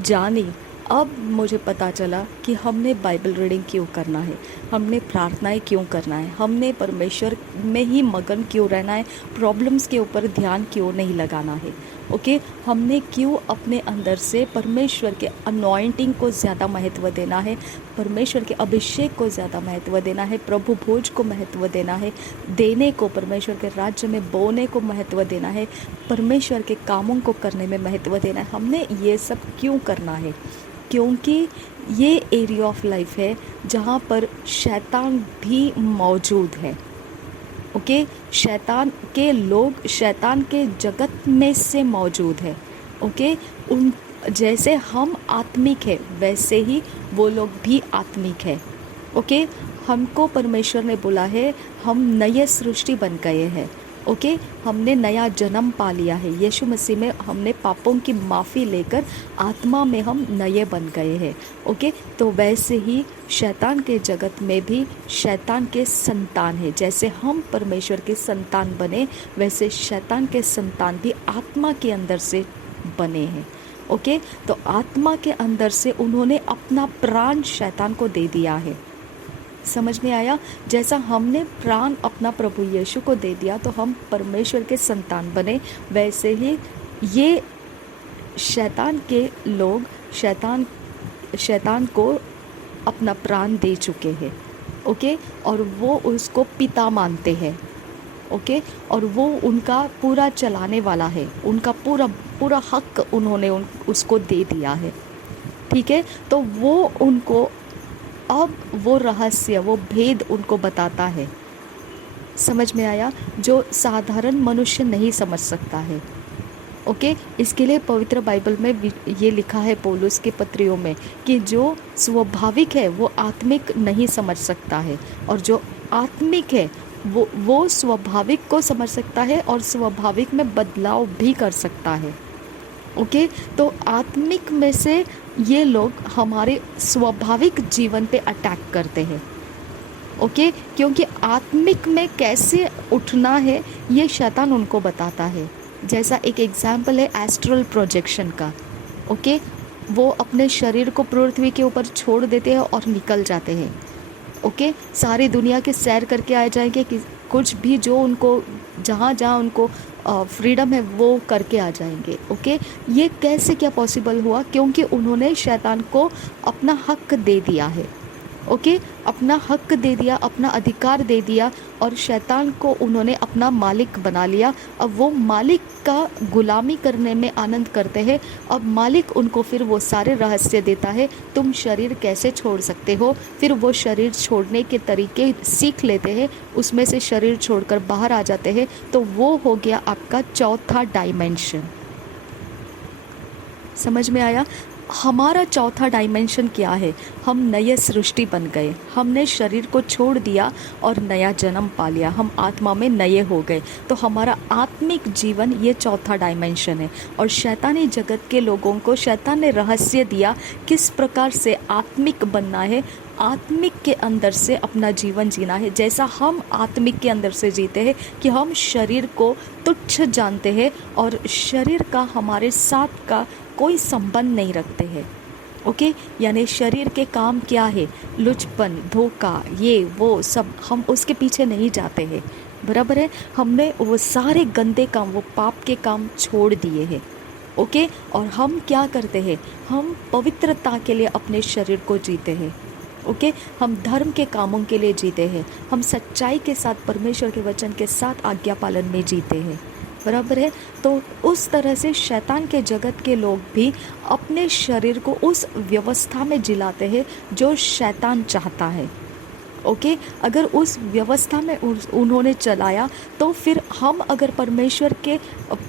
जानी, अब मुझे पता चला कि हमने बाइबल रीडिंग क्यों करना है, हमने प्रार्थनाएं क्यों करना है, हमने परमेश्वर में ही मगन क्यों रहना है, प्रॉब्लम्स के ऊपर ध्यान क्यों नहीं लगाना है, ओके। हमने क्यों अपने अंदर से परमेश्वर के अनॉइंटिंग को ज़्यादा महत्व देना है, परमेश्वर के अभिषेक को ज़्यादा महत्व देना है, प्रभु भोज को महत्व देना है, देने को, परमेश्वर के राज्य में बोने को महत्व देना है, परमेश्वर के कामों को करने में महत्व देना है। हमने ये सब क्यों करना है? क्योंकि ये एरिया ऑफ लाइफ है जहाँ पर शैतान भी मौजूद है, ओके। शैतान के लोग शैतान के जगत में से मौजूद है, ओके। उन जैसे हम आत्मिक है वैसे ही वो लोग भी आत्मिक है, ओके। हमको परमेश्वर ने बोला है हम नए सृष्टि बन गए हैं, ओके। हमने नया जन्म पा लिया है, यीशु मसीह में हमने पापों की माफ़ी लेकर आत्मा में हम नए बन गए हैं, ओके। तो वैसे ही शैतान के जगत में भी शैतान के संतान है, जैसे हम परमेश्वर के संतान बने वैसे शैतान के संतान भी आत्मा के अंदर से बने हैं, ओके। तो आत्मा के अंदर से उन्होंने अपना प्राण शैतान को दे दिया है। समझ में आया? जैसा हमने प्राण अपना प्रभु यीशु को दे दिया तो हम परमेश्वर के संतान बने, वैसे ही ये शैतान के लोग शैतान को अपना प्राण दे चुके हैं, ओके। और वो उसको पिता मानते हैं, ओके। और वो उनका पूरा चलाने वाला है, उनका पूरा हक उन्होंने उसको दे दिया है, ठीक है। तो वो उनको अब वो रहस्य, वो भेद उनको बताता है, समझ में आया, जो साधारण मनुष्य नहीं समझ सकता है, ओके। इसके लिए पवित्र बाइबल में ये लिखा है पौलुस के पत्रियों में कि जो स्वाभाविक है वो आत्मिक नहीं समझ सकता है, और जो आत्मिक है वो स्वाभाविक को समझ सकता है और स्वाभाविक में बदलाव भी कर सकता है, ओके। तो आत्मिक में से ये लोग हमारे स्वाभाविक जीवन पे अटैक करते हैं, ओके। क्योंकि आत्मिक में कैसे उठना है ये शैतान उनको बताता है। जैसा एक एग्जाम्पल है एस्ट्रल प्रोजेक्शन का, ओके। वो अपने शरीर को पृथ्वी के ऊपर छोड़ देते हैं और निकल जाते हैं, ओके। सारी दुनिया के सैर करके आ जाएंगे कि कुछ भी जो उनको जहाँ उनको फ्रीडम है वो करके आ जाएंगे, ओके। ये कैसे क्या पॉसिबल हुआ? क्योंकि उन्होंने शैतान को अपना हक दे दिया है, ओके। अपना हक दे दिया, अपना अधिकार दे दिया, और शैतान को उन्होंने अपना मालिक बना लिया। अब वो मालिक का गुलामी करने में आनंद करते हैं। अब मालिक उनको फिर वो सारे रहस्य देता है, तुम शरीर कैसे छोड़ सकते हो। फिर वो शरीर छोड़ने के तरीके सीख लेते हैं, उसमें से शरीर छोड़कर बाहर आ जाते हैं। तो वो हो गया आपका चौथा डायमेंशन। समझ में आया? हमारा चौथा डायमेंशन क्या है? हम नए सृष्टि बन गए, हमने शरीर को छोड़ दिया और नया जन्म पा लिया, हम आत्मा में नए हो गए। तो हमारा आत्मिक जीवन ये चौथा डायमेंशन है। और शैतानी जगत के लोगों को शैतान ने रहस्य दिया किस प्रकार से आत्मिक बनना है, आत्मिक के अंदर से अपना जीवन जीना है। जैसा हम आत्मिक के अंदर से जीते हैं कि हम शरीर को तुच्छ जानते हैं और शरीर का हमारे साथ का कोई संबंध नहीं रखते हैं, ओके। यानी शरीर के काम क्या है, लुचपन, धोखा, ये वो सब, हम उसके पीछे नहीं जाते हैं, बराबर है। हमने वो सारे गंदे काम, वो पाप के काम छोड़ दिए हैं। ओके, और हम क्या करते हैं, हम पवित्रता के लिए अपने शरीर को जीते हैं। ओके, हम धर्म के कामों के लिए जीते हैं, हम सच्चाई के साथ परमेश्वर के वचन के साथ आज्ञा पालन में जीते हैं। बराबर है। तो उस तरह से शैतान के जगत के लोग भी अपने शरीर को उस व्यवस्था में जिलाते हैं जो शैतान चाहता है। ओके, अगर उस व्यवस्था में उन्होंने चलाया, तो फिर हम अगर परमेश्वर के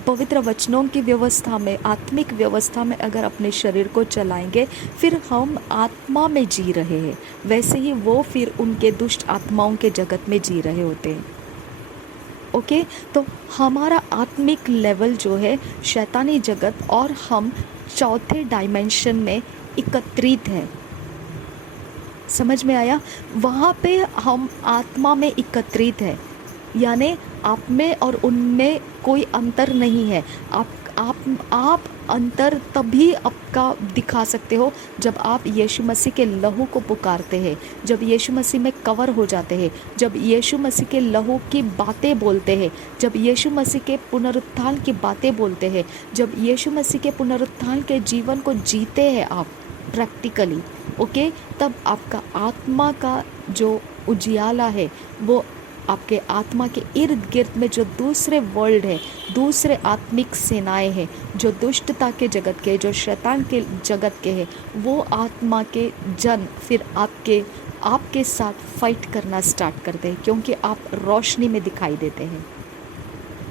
पवित्र वचनों की व्यवस्था में, आत्मिक व्यवस्था में अगर अपने शरीर को चलाएंगे, फिर हम आत्मा में जी रहे हैं, वैसे ही वो फिर उनके दुष्ट आत्माओं के जगत में जी रहे होते हैं। ओके, तो हमारा आत्मिक लेवल जो है शैतानी जगत और हम चौथे डायमेंशन में एकत्रित हैं। समझ में आया? वहाँ पे हम आत्मा में एकत्रित है, यानी आप में और उनमें कोई अंतर नहीं है। आप अंतर तभी आपका दिखा सकते हो जब आप यीशु मसीह के लहू को पुकारते हैं, जब यीशु मसीह में कवर हो जाते हैं, जब यीशु मसीह के लहू की बातें बोलते हैं, जब यीशु मसीह के पुनरुत्थान की बातें बोलते हैं, जब यीशु मसीह के पुनरुत्थान के जीवन को जीते हैं आप प्रैक्टिकली। ओके, तब आपका आत्मा का जो उजियाला है, वो आपके आत्मा के इर्द गिर्द में जो दूसरे वर्ल्ड है, दूसरे आत्मिक सेनाएं हैं, जो दुष्टता के जगत के, जो शैतान के जगत के हैं, वो आत्मा के जन फिर आपके साथ फाइट करना स्टार्ट करते हैं, क्योंकि आप रोशनी में दिखाई देते हैं।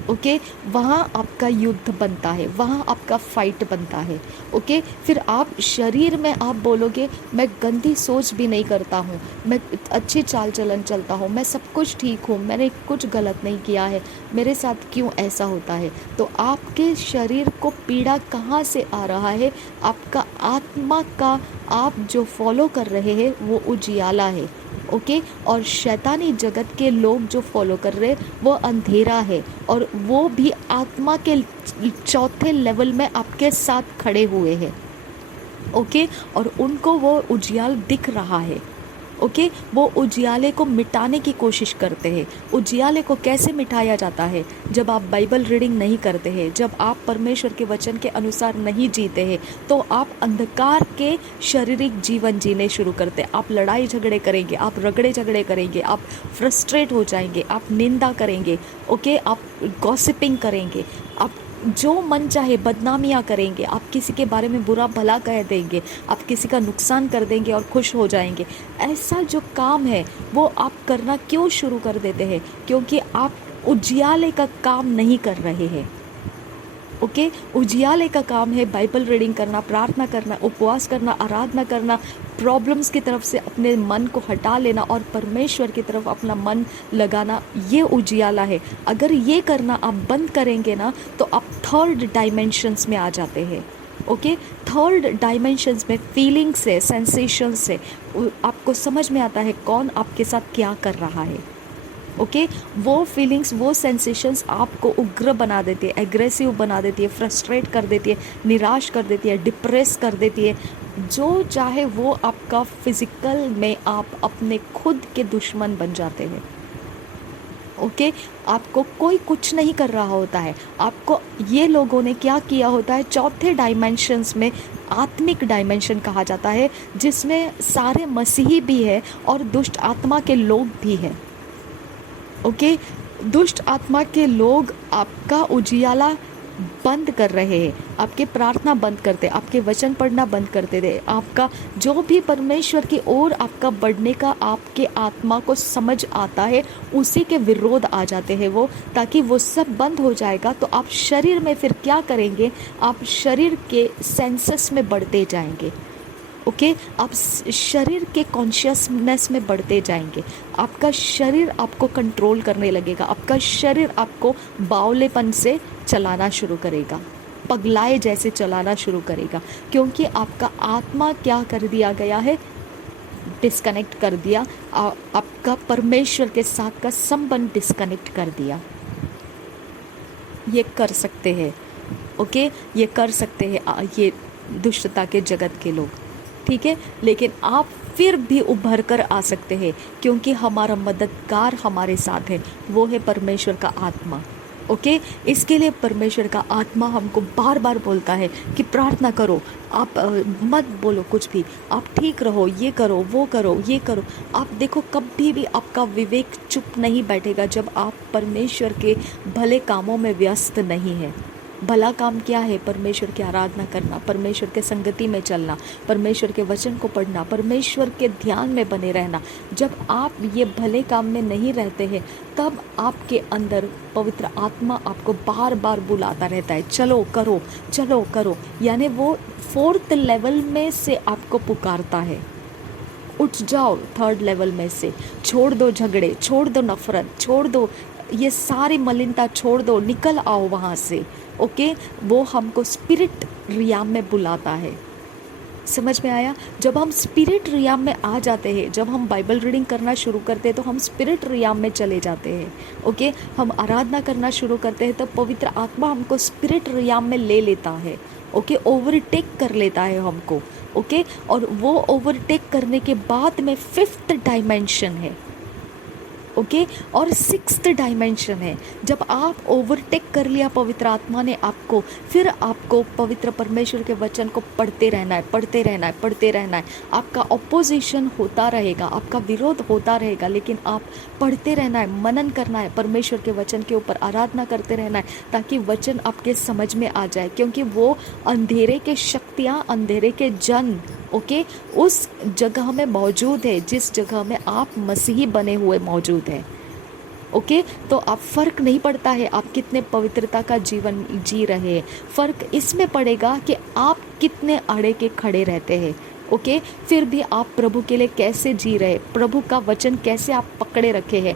ओके, वहाँ आपका युद्ध बनता है, वहाँ आपका फाइट बनता है। ओके, फिर आप शरीर में आप बोलोगे मैं गंदी सोच भी नहीं करता हूँ, मैं अच्छी चाल चलन चलता हूँ, मैं सब कुछ ठीक हूँ, मैंने कुछ गलत नहीं किया है, मेरे साथ क्यों ऐसा होता है? तो आपके शरीर को पीड़ा कहाँ से आ रहा है? आपका आत्मा का आप जो फॉलो कर रहे हैं वो उजियाला है। ओके, और शैतानी जगत के लोग जो फॉलो कर रहे हैं वो अंधेरा है, और वो भी आत्मा के चौथे लेवल में आपके साथ खड़े हुए हैं। ओके, और उनको वो उजियाल दिख रहा है। ओके, वो उजियाले को मिटाने की कोशिश करते हैं। उजियाले को कैसे मिटाया जाता है? जब आप बाइबल रीडिंग नहीं करते हैं, जब आप परमेश्वर के वचन के अनुसार नहीं जीते हैं, तो आप अंधकार के शारीरिक जीवन जीने शुरू करते हैं। आप लड़ाई झगड़े करेंगे, आप रगड़े झगड़े करेंगे, आप फ्रस्ट्रेट हो जाएंगे, आप निंदा करेंगे। ओके, आप गॉसिपिंग करेंगे, आप जो मन चाहे बदनामियाँ करेंगे, आप किसी के बारे में बुरा भला कह देंगे, आप किसी का नुकसान कर देंगे और खुश हो जाएंगे। ऐसा जो काम है वो आप करना क्यों शुरू कर देते हैं? क्योंकि आप उजियाले का काम नहीं कर रहे हैं। ओके, उजियाले का काम है बाइबल रीडिंग करना, प्रार्थना करना, उपवास करना, आराधना करना, प्रॉब्लम्स की तरफ से अपने मन को हटा लेना और परमेश्वर की तरफ अपना मन लगाना। ये उजियाला है। अगर ये करना आप बंद करेंगे ना, तो आप थर्ड डायमेंशंस में आ जाते हैं। ओके, थर्ड डायमेंशंस में फीलिंग्स से, सेंसेशंस से आपको समझ में आता है कौन आपके साथ क्या कर रहा है। ओके, वो फीलिंग्स, वो सेंसेशंस आपको उग्र बना देती है, एग्रेसिव बना देती है, फ्रस्ट्रेट कर देती है, निराश कर देती है, डिप्रेस कर देती है। जो चाहे वो आपका फिजिकल में आप अपने खुद के दुश्मन बन जाते हैं। ओके, आपको कोई कुछ नहीं कर रहा होता है। आपको ये लोगों ने क्या किया होता है? चौथे डायमेंशंस में, आत्मिक डायमेंशन कहा जाता है, जिसमें सारे मसीही भी है और दुष्ट आत्मा के लोग भी हैं। ओके, दुष्ट आत्मा के लोग आपका उजियाला बंद कर रहे हैं, आपके प्रार्थना बंद करते, आपके वचन पढ़ना बंद करते थे, आपका जो भी परमेश्वर की ओर आपका बढ़ने का आपके आत्मा को समझ आता है उसी के विरोध आ जाते हैं वो, ताकि वो सब बंद हो जाएगा। तो आप शरीर में फिर क्या करेंगे? आप शरीर के सेंसेस में बढ़ते जाएंगे। ओके, आप शरीर के कॉन्शियसनेस में बढ़ते जाएंगे। आपका शरीर आपको कंट्रोल करने लगेगा, आपका शरीर आपको बावलेपन से चलाना शुरू करेगा, पगलाए जैसे चलाना शुरू करेगा, क्योंकि आपका आत्मा क्या कर दिया गया है? डिस्कनेक्ट कर दिया। आपका परमेश्वर के साथ का संबंध डिस्कनेक्ट कर दिया। ये कर सकते हैं। ओके, ये कर सकते हैं ये दुष्टता के जगत के लोग। ठीक है, लेकिन आप फिर भी उभर कर आ सकते हैं, क्योंकि हमारा मददगार हमारे साथ है, वो है परमेश्वर का आत्मा। ओके, इसके लिए परमेश्वर का आत्मा हमको बार बार बोलता है कि प्रार्थना करो, आप मत बोलो कुछ भी, आप ठीक रहो, ये करो, वो करो, ये करो। आप देखो, कभी भी आपका विवेक चुप नहीं बैठेगा जब आप परमेश्वर के भले कामों में व्यस्त नहीं है। भला काम क्या है? परमेश्वर की आराधना करना, परमेश्वर के संगति में चलना, परमेश्वर के वचन को पढ़ना, परमेश्वर के ध्यान में बने रहना। जब आप ये भले काम में नहीं रहते हैं, तब आपके अंदर पवित्र आत्मा आपको बार बार बुलाता रहता है, चलो करो, चलो करो। यानी वो 4th लेवल में से आपको पुकारता है, उठ जाओ 3rd लेवल में से, छोड़ दो झगड़े, छोड़ दो नफरत, छोड़ दो ये सारी मलिनता, छोड़ दो, निकल आओ वहाँ से। ओके, वो हमको स्पिरिट रियाम में बुलाता है। समझ में आया? जब हम स्पिरिट रियाम में आ जाते हैं, जब हम बाइबल रीडिंग करना शुरू करते हैं, तो हम स्पिरिट रियाम में चले जाते हैं। ओके, हम आराधना करना शुरू करते हैं, तो पवित्र आत्मा हमको स्पिरिट रियाम में ले लेता है। ओके, ओवरटेक कर लेता है हमको। ओके, और वो ओवरटेक करने के बाद में 5th डायमेंशन है। ओके, और 6th डायमेंशन है। जब आप ओवरटेक कर लिया पवित्र आत्मा ने आपको, फिर आपको पवित्र परमेश्वर के वचन को पढ़ते रहना है, पढ़ते रहना है, पढ़ते रहना है। आपका ऑपोजिशन होता रहेगा, आपका विरोध होता रहेगा, लेकिन आप पढ़ते रहना है, मनन करना है, परमेश्वर के वचन के ऊपर आराधना करते रहना है, ताकि वचन आपके समझ में आ जाए। क्योंकि वो अंधेरे के शक्तियाँ, अंधेरे के जन, ओके, उस जगह में मौजूद है जिस जगह में आप मसीही बने हुए मौजूद हैं। ओके, तो आप फ़र्क नहीं पड़ता है आप कितने पवित्रता का जीवन जी रहे हैं, फ़र्क इसमें पड़ेगा कि आप कितने अड़े के खड़े रहते हैं। ओके, फिर भी आप प्रभु के लिए कैसे जी रहे, प्रभु का वचन कैसे आप पकड़े रखे हैं,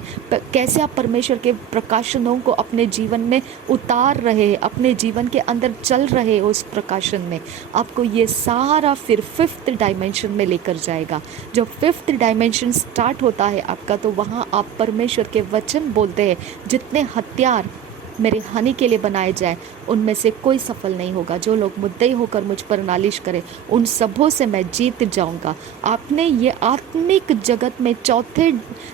कैसे आप परमेश्वर के प्रकाशनों को अपने जीवन में उतार रहे हैं, अपने जीवन के अंदर चल रहे हैं उस प्रकाशन में। आपको ये सारा फिर 5th डायमेंशन में लेकर जाएगा। जब 5th डायमेंशन स्टार्ट होता है आपका, तो वहाँ आप परमेश्वर के वचन बोलते हैं, जितने हथियार मेरे हानि के लिए बनाए जाए उनमें से कोई सफल नहीं होगा। जो लोग मुद्दई होकर मुझ पर नालिश करें, उन सबों से मैं जीत जाऊंगा। आपने ये आत्मिक जगत में 4थे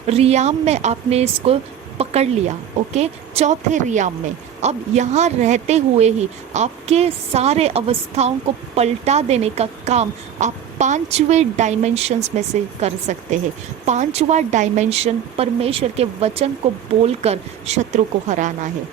रियाम में आपने इसको पकड़ लिया। ओके, 4थे रियाम में अब यहाँ रहते हुए ही आपके सारे अवस्थाओं को पलटा देने का काम आप 5वें डायमेंशंस में से कर सकते हैं। 5वां डायमेंशन परमेश्वर के वचन को बोलकर शत्रु को हराना है।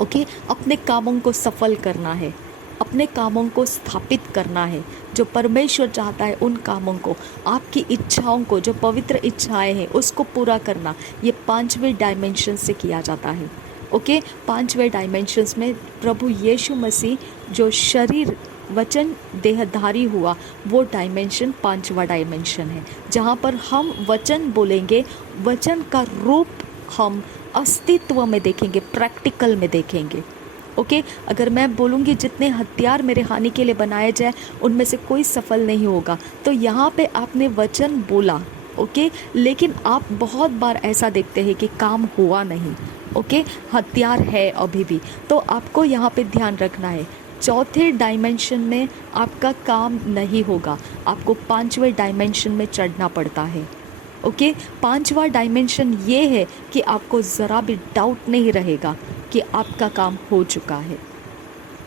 ओके, अपने कामों को सफल करना है, अपने कामों को स्थापित करना है। जो परमेश्वर चाहता है उन कामों को, आपकी इच्छाओं को, जो पवित्र इच्छाएं हैं उसको पूरा करना, ये 5वें डायमेंशन से किया जाता है। ओके, 5वें डायमेंशंस में प्रभु यीशु मसीह जो शरीर वचन देहधारी हुआ, वो डायमेंशन 5वां डायमेंशन है, जहाँ पर हम वचन बोलेंगे, वचन का रूप हम अस्तित्व में देखेंगे, प्रैक्टिकल में देखेंगे। ओके, अगर मैं बोलूँगी जितने हथियार मेरे हानि के लिए बनाए जाए उनमें से कोई सफल नहीं होगा, तो यहाँ पे आपने वचन बोला। ओके, लेकिन आप बहुत बार ऐसा देखते हैं कि काम हुआ नहीं। ओके, हथियार है अभी भी, तो आपको यहाँ पे ध्यान रखना है, 4थे डायमेंशन में आपका काम नहीं होगा, आपको 5वें डायमेंशन में चढ़ना पड़ता है। ओके, 5वां डायमेंशन ये है कि आपको ज़रा भी डाउट नहीं रहेगा कि आपका काम हो चुका है।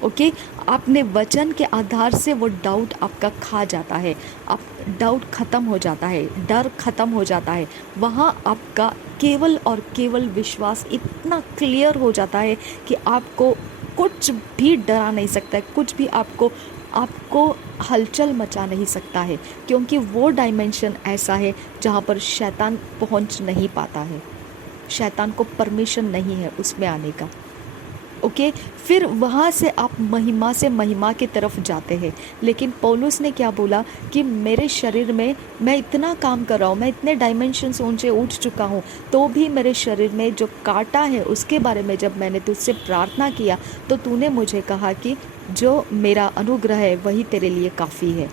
ओके, आपने वचन के आधार से वो डाउट आपका खा जाता है, आप डाउट ख़त्म हो जाता है, डर ख़त्म हो जाता है। वहाँ आपका केवल और केवल विश्वास इतना क्लियर हो जाता है कि आपको कुछ भी डरा नहीं सकता है, कुछ भी आपको हलचल मचा नहीं सकता है, क्योंकि वो डायमेंशन ऐसा है जहाँ पर शैतान पहुँच नहीं पाता है, शैतान को परमिशन नहीं है उसमें आने का। ओके, फिर वहाँ से आप महिमा से महिमा की तरफ जाते हैं। लेकिन पौलुस ने क्या बोला कि मेरे शरीर में मैं इतना काम कर रहा हूँ, मैं इतने डायमेंशंस ऊंचे उठ चुका हूँ, तो भी मेरे शरीर में जो कांटा है उसके बारे में जब मैंने तुझसे प्रार्थना किया, तो तूने मुझे कहा कि जो मेरा अनुग्रह है वही तेरे लिए काफ़ी है।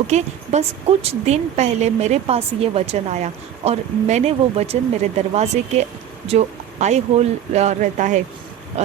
ओके, बस कुछ दिन पहले मेरे पास ये वचन आया और मैंने वो वचन मेरे दरवाजे के जो आई होल रहता है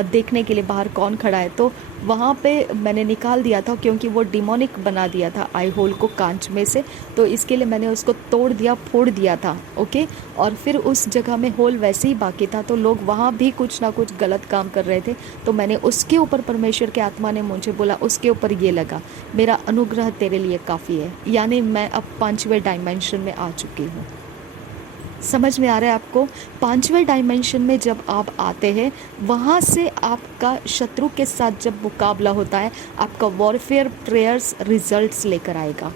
देखने के लिए बाहर कौन खड़ा है, तो वहाँ पे मैंने निकाल दिया था क्योंकि वो डिमोनिक बना दिया था आई होल को कांच में से, तो इसके लिए मैंने उसको तोड़ दिया, फोड़ दिया था। ओके, और फिर उस जगह में होल वैसे ही बाकी था, तो लोग वहाँ भी कुछ ना कुछ गलत काम कर रहे थे, तो मैंने उसके ऊपर, परमेश्वर के आत्मा ने मुझे बोला उसके ऊपर ये लगा, मेरा अनुग्रह तेरे लिए काफ़ी है, यानी मैं अब 5वें डायमेंशन में आ चुकी हूँ। समझ में आ रहा है आपको? 5वें डायमेंशन में जब आप आते हैं, वहाँ से आपका शत्रु के साथ जब मुकाबला होता है, आपका वॉरफेयर प्रेयर्स रिजल्ट्स लेकर आएगा।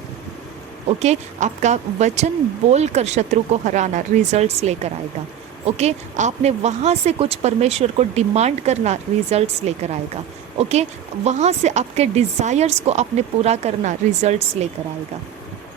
ओके, आपका वचन बोलकर शत्रु को हराना रिजल्ट्स लेकर आएगा। ओके, आपने वहाँ से कुछ परमेश्वर को डिमांड करना रिजल्ट्स लेकर आएगा। ओके, वहाँ से आपके डिज़ायर्स को आपने पूरा करना रिजल्ट्स लेकर आएगा।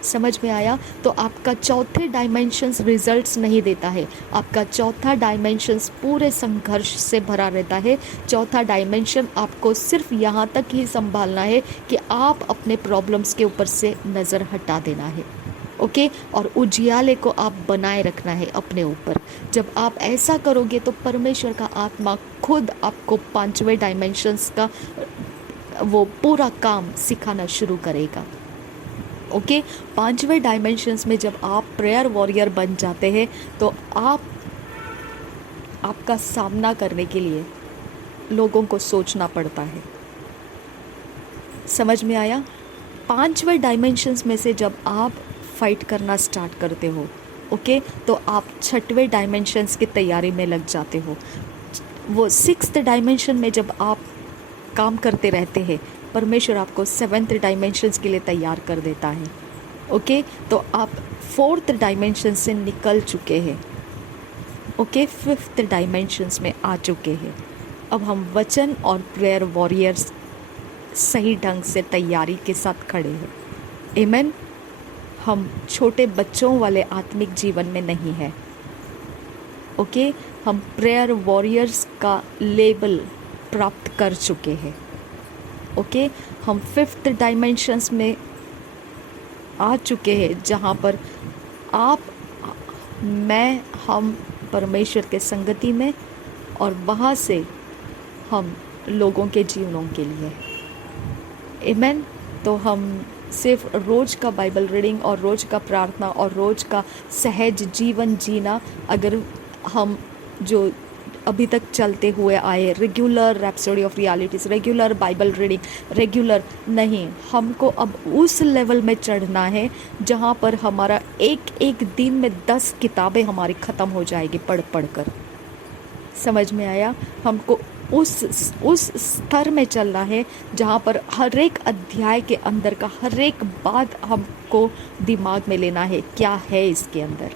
समझ में आया? तो आपका चौथे डायमेंशंस रिजल्ट्स नहीं देता है, आपका चौथा डायमेंशंस पूरे संघर्ष से भरा रहता है। चौथा डायमेंशन आपको सिर्फ यहाँ तक ही संभालना है कि आप अपने प्रॉब्लम्स के ऊपर से नज़र हटा देना है। ओके, और उजियाले को आप बनाए रखना है अपने ऊपर। जब आप ऐसा करोगे तो परमेश्वर का आत्मा खुद आपको 5वें डायमेंशंस का वो पूरा काम सिखाना शुरू करेगा। ओके, 5वें डायमेंशंस में जब आप प्रेयर वॉरियर बन जाते हैं, तो आपका सामना करने के लिए लोगों को सोचना पड़ता है। समझ में आया? 5वें डायमेंशंस में से जब आप फाइट करना स्टार्ट करते हो, ओके, तो आप 6वें डायमेंशंस की तैयारी में लग जाते हो। वो 6th डायमेंशन में जब आप काम करते रहते हैं, परमेश्वर आपको 7th डायमेंशंस के लिए तैयार कर देता है। ओके, तो आप 4th डायमेंशन से निकल चुके हैं। ओके, 5th डायमेंशंस में आ चुके हैं। अब हम वचन और प्रेयर वॉरियर्स सही ढंग से तैयारी के साथ खड़े हैं। आमीन। हम छोटे बच्चों वाले आत्मिक जीवन में नहीं है। ओके, हम प्रेयर वॉरियर्स का लेबल प्राप्त कर चुके हैं। ओके, हम 5th डायमेंशंस में आ चुके हैं, जहाँ पर आप, मैं, हम परमेश्वर के संगति में, और वहाँ से हम लोगों के जीवनों के लिए। आमीन। तो हम सिर्फ रोज़ का बाइबल रीडिंग और रोज़ का प्रार्थना और रोज़ का सहज जीवन जीना, अगर हम जो अभी तक चलते हुए आए regular rhapsody of realities, regular Bible reading, regular नहीं, हमको अब उस लेवल में चढ़ना है जहाँ पर हमारा एक एक दिन में 10 किताबें हमारी ख़त्म हो जाएगी पढ़ पढ़ कर। समझ में आया? हमको उस स्तर में चलना है जहाँ पर हर एक अध्याय के अंदर का हर एक बात हमको दिमाग में लेना है, क्या है इसके अंदर।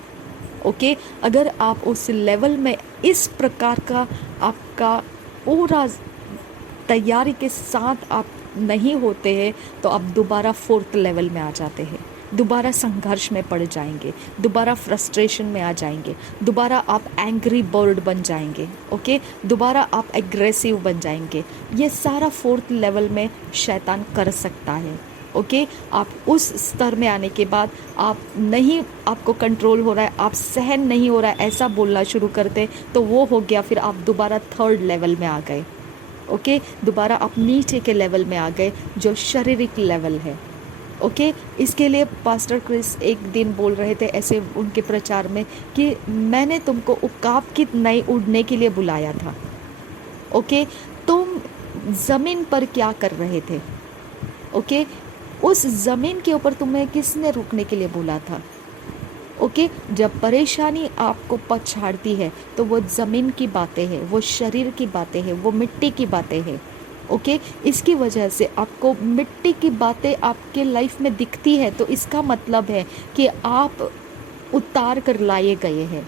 ओके, अगर आप उस लेवल में इस प्रकार का आपका पूरा तैयारी के साथ आप नहीं होते हैं, तो आप दोबारा 4th लेवल में आ जाते हैं, दोबारा संघर्ष में पड़ जाएंगे, दोबारा फ्रस्ट्रेशन में आ जाएंगे, दोबारा आप एंग्री बर्ड बन जाएंगे। ओके, दोबारा आप एग्रेसिव बन जाएंगे। ये सारा 4th लेवल में शैतान कर सकता है। ओके, आप उस स्तर में आने के बाद आप नहीं, आपको कंट्रोल हो रहा है, आप सहन नहीं हो रहा है, ऐसा बोलना शुरू करते, तो वो हो गया, फिर आप दोबारा 3rd लेवल में आ गए। ओके, दोबारा आप नीचे के लेवल में आ गए जो शारीरिक लेवल है। ओके, इसके लिए पास्टर क्रिस एक दिन बोल रहे थे ऐसे उनके प्रचार में कि मैंने तुमको उकाब की नई उड़ने के लिए बुलाया था। ओके, तुम ज़मीन पर क्या कर रहे थे? ओके, उस ज़मीन के ऊपर तुम्हें किसने रुकने के लिए बोला था? ओके, जब परेशानी आपको पछाड़ती है तो वो ज़मीन की बातें हैं, वो शरीर की बातें हैं, वो मिट्टी की बातें हैं। ओके, इसकी वजह से आपको मिट्टी की बातें आपके लाइफ में दिखती है, तो इसका मतलब है कि आप उतार कर लाए गए हैं।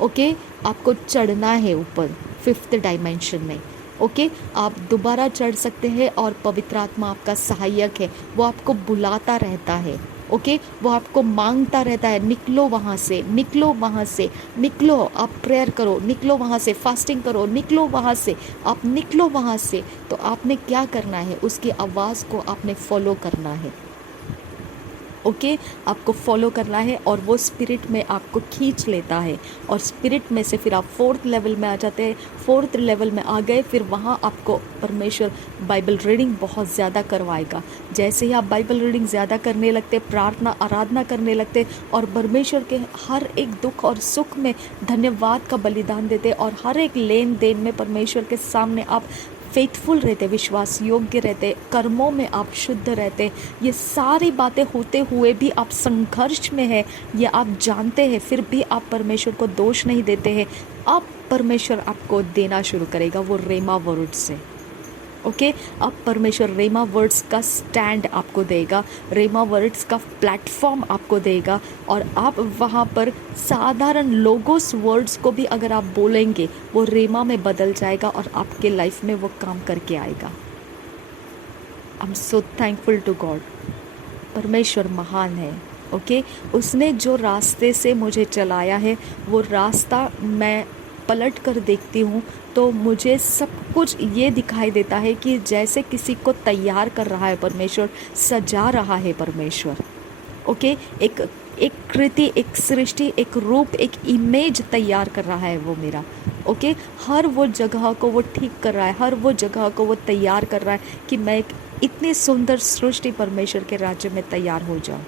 ओके, आपको चढ़ना है ऊपर 5th डायमेंशन में। ओके, आप दोबारा चढ़ सकते हैं और पवित्र आत्मा आपका सहायक है, वो आपको बुलाता रहता है। ओके, वो आपको मांगता रहता है, निकलो वहाँ से, निकलो वहाँ से, निकलो, आप प्रेयर करो, निकलो वहाँ से, फास्टिंग करो, निकलो वहाँ से, आप निकलो वहाँ से। तो आपने क्या करना है? उसकी आवाज़ को आपने फॉलो करना है। ओके आपको फॉलो करना है और वो स्पिरिट में आपको खींच लेता है और स्पिरिट में से फिर आप 4th लेवल में आ जाते हैं। 4th लेवल में आ गए, फिर वहाँ आपको परमेश्वर बाइबल रीडिंग बहुत ज़्यादा करवाएगा। जैसे ही आप बाइबल रीडिंग ज़्यादा करने लगते, प्रार्थना आराधना करने लगते और परमेश्वर के हर एक दुख और सुख में धन्यवाद का बलिदान देते और हर एक लेन देन में परमेश्वर के सामने आप फेथफुल रहते, विश्वास योग्य रहते, कर्मों में आप शुद्ध रहते, ये सारी बातें होते हुए भी आप संघर्ष में है, ये आप जानते हैं, फिर भी आप परमेश्वर को दोष नहीं देते हैं, अब परमेश्वर आपको देना शुरू करेगा वो रेमा वर्ड से। ओके अब परमेश्वर रेमा वर्ड्स का स्टैंड आपको देगा, रेमा वर्ड्स का प्लेटफॉर्म आपको देगा और आप वहाँ पर साधारण लोगोस वर्ड्स को भी अगर आप बोलेंगे वो रेमा में बदल जाएगा और आपके लाइफ में वो काम करके आएगा। I am so thankful to God. परमेश्वर महान है। ओके उसने जो रास्ते से मुझे चलाया है वो रास्ता मैं पलट कर देखती हूँ तो मुझे सब कुछ ये दिखाई देता है कि जैसे किसी को तैयार कर रहा है परमेश्वर, सजा रहा है परमेश्वर। ओके एक कृति, एक सृष्टि, एक रूप, एक इमेज तैयार कर रहा है वो मेरा। ओके हर वो जगह को वो ठीक कर रहा है, हर वो जगह को वो तैयार कर रहा है कि मैं एक इतनी सुंदर सृष्टि परमेश्वर के राज्य में तैयार हो जाऊँ।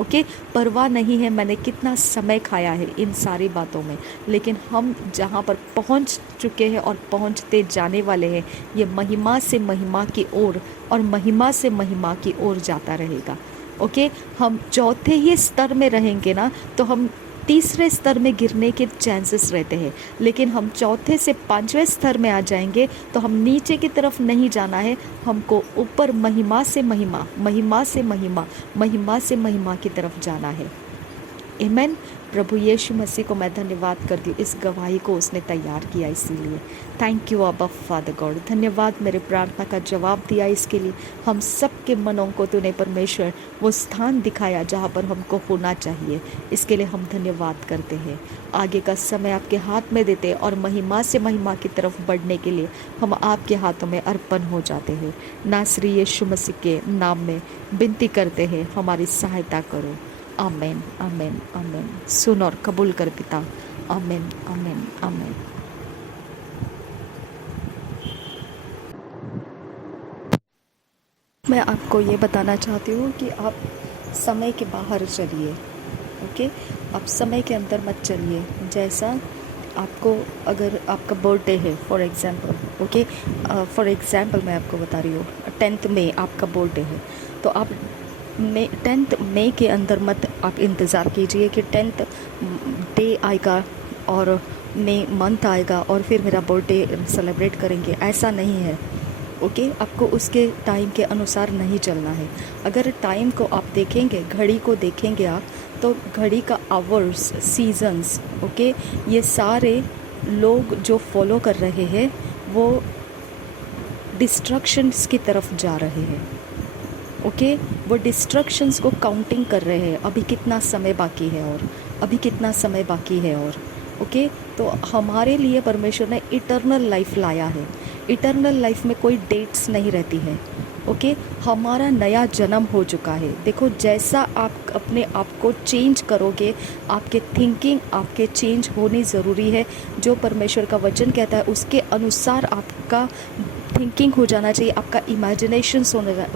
ओके परवाह नहीं है मैंने कितना समय खाया है इन सारी बातों में, लेकिन हम जहाँ पर पहुँच चुके हैं और पहुँचते जाने वाले हैं, ये महिमा से महिमा की ओर और महिमा से महिमा की ओर जाता रहेगा। ओके हम चौथे ही स्तर में रहेंगे ना तो हम तीसरे स्तर में गिरने के चांसेस रहते हैं, लेकिन हम चौथे से 5वें स्तर में आ जाएंगे तो हम नीचे की तरफ नहीं जाना है, हमको ऊपर महिमा से महिमा, महिमा से महिमा, महिमा से महिमा की तरफ जाना है। आमीन। प्रभु यीशु मसीह को मैं धन्यवाद करती हूँ, इस गवाही को उसने तैयार किया इसीलिए। थैंक यू अब्बा फादर गॉड। धन्यवाद मेरे प्रार्थना का जवाब दिया इसके लिए। हम सब के मनों को तूने परमेश्वर वो स्थान दिखाया जहाँ पर हमको होना चाहिए, इसके लिए हम धन्यवाद करते हैं। आगे का समय आपके हाथ में देते और महिमा से महिमा की तरफ बढ़ने के लिए हम आपके हाथों में अर्पण हो जाते हैं। नासरी यीशु मसीह के नाम में विनती करते हैं, हमारी सहायता करो। आमीन आमीन आमीन। सुन और कबूल कर पिता। आमीन आमीन आमीन। मैं आपको ये बताना चाहती हूँ कि आप समय के बाहर चलिए। ओके आप समय के अंदर मत चलिए। जैसा आपको अगर आपका बर्थडे है for example, okay for example मैं आपको बता रही हूँ 10th मई आपका बर्थडे है, तो आप 10th मई के अंदर मत आप इंतज़ार कीजिए कि 10th डे आएगा और मई मंथ आएगा और फिर मेरा बर्थडे सेलिब्रेट करेंगे, ऐसा नहीं है। ओके आपको उसके टाइम के अनुसार नहीं चलना है। अगर टाइम को आप देखेंगे, घड़ी को देखेंगे आप, तो घड़ी का आवर्स, सीजन्स, ओके ये सारे लोग जो फॉलो कर रहे हैं वो डिस्ट्रक्शंस की तरफ जा रहे हैं। ओके वो डिस्ट्रक्शंस को काउंटिंग कर रहे हैं, अभी कितना समय बाकी है और अभी कितना समय बाकी है और ओके तो हमारे लिए परमेश्वर ने इटर्नल लाइफ लाया है। इटर्नल लाइफ में कोई डेट्स नहीं रहती है। ओके हमारा नया जन्म हो चुका है। देखो जैसा आप अपने आप को चेंज करोगे, आपके थिंकिंग आपके चेंज होनी ज़रूरी है। जो परमेश्वर का वचन कहता है उसके अनुसार आपका थिंकिंग हो जाना चाहिए, आपका इमेजिनेशन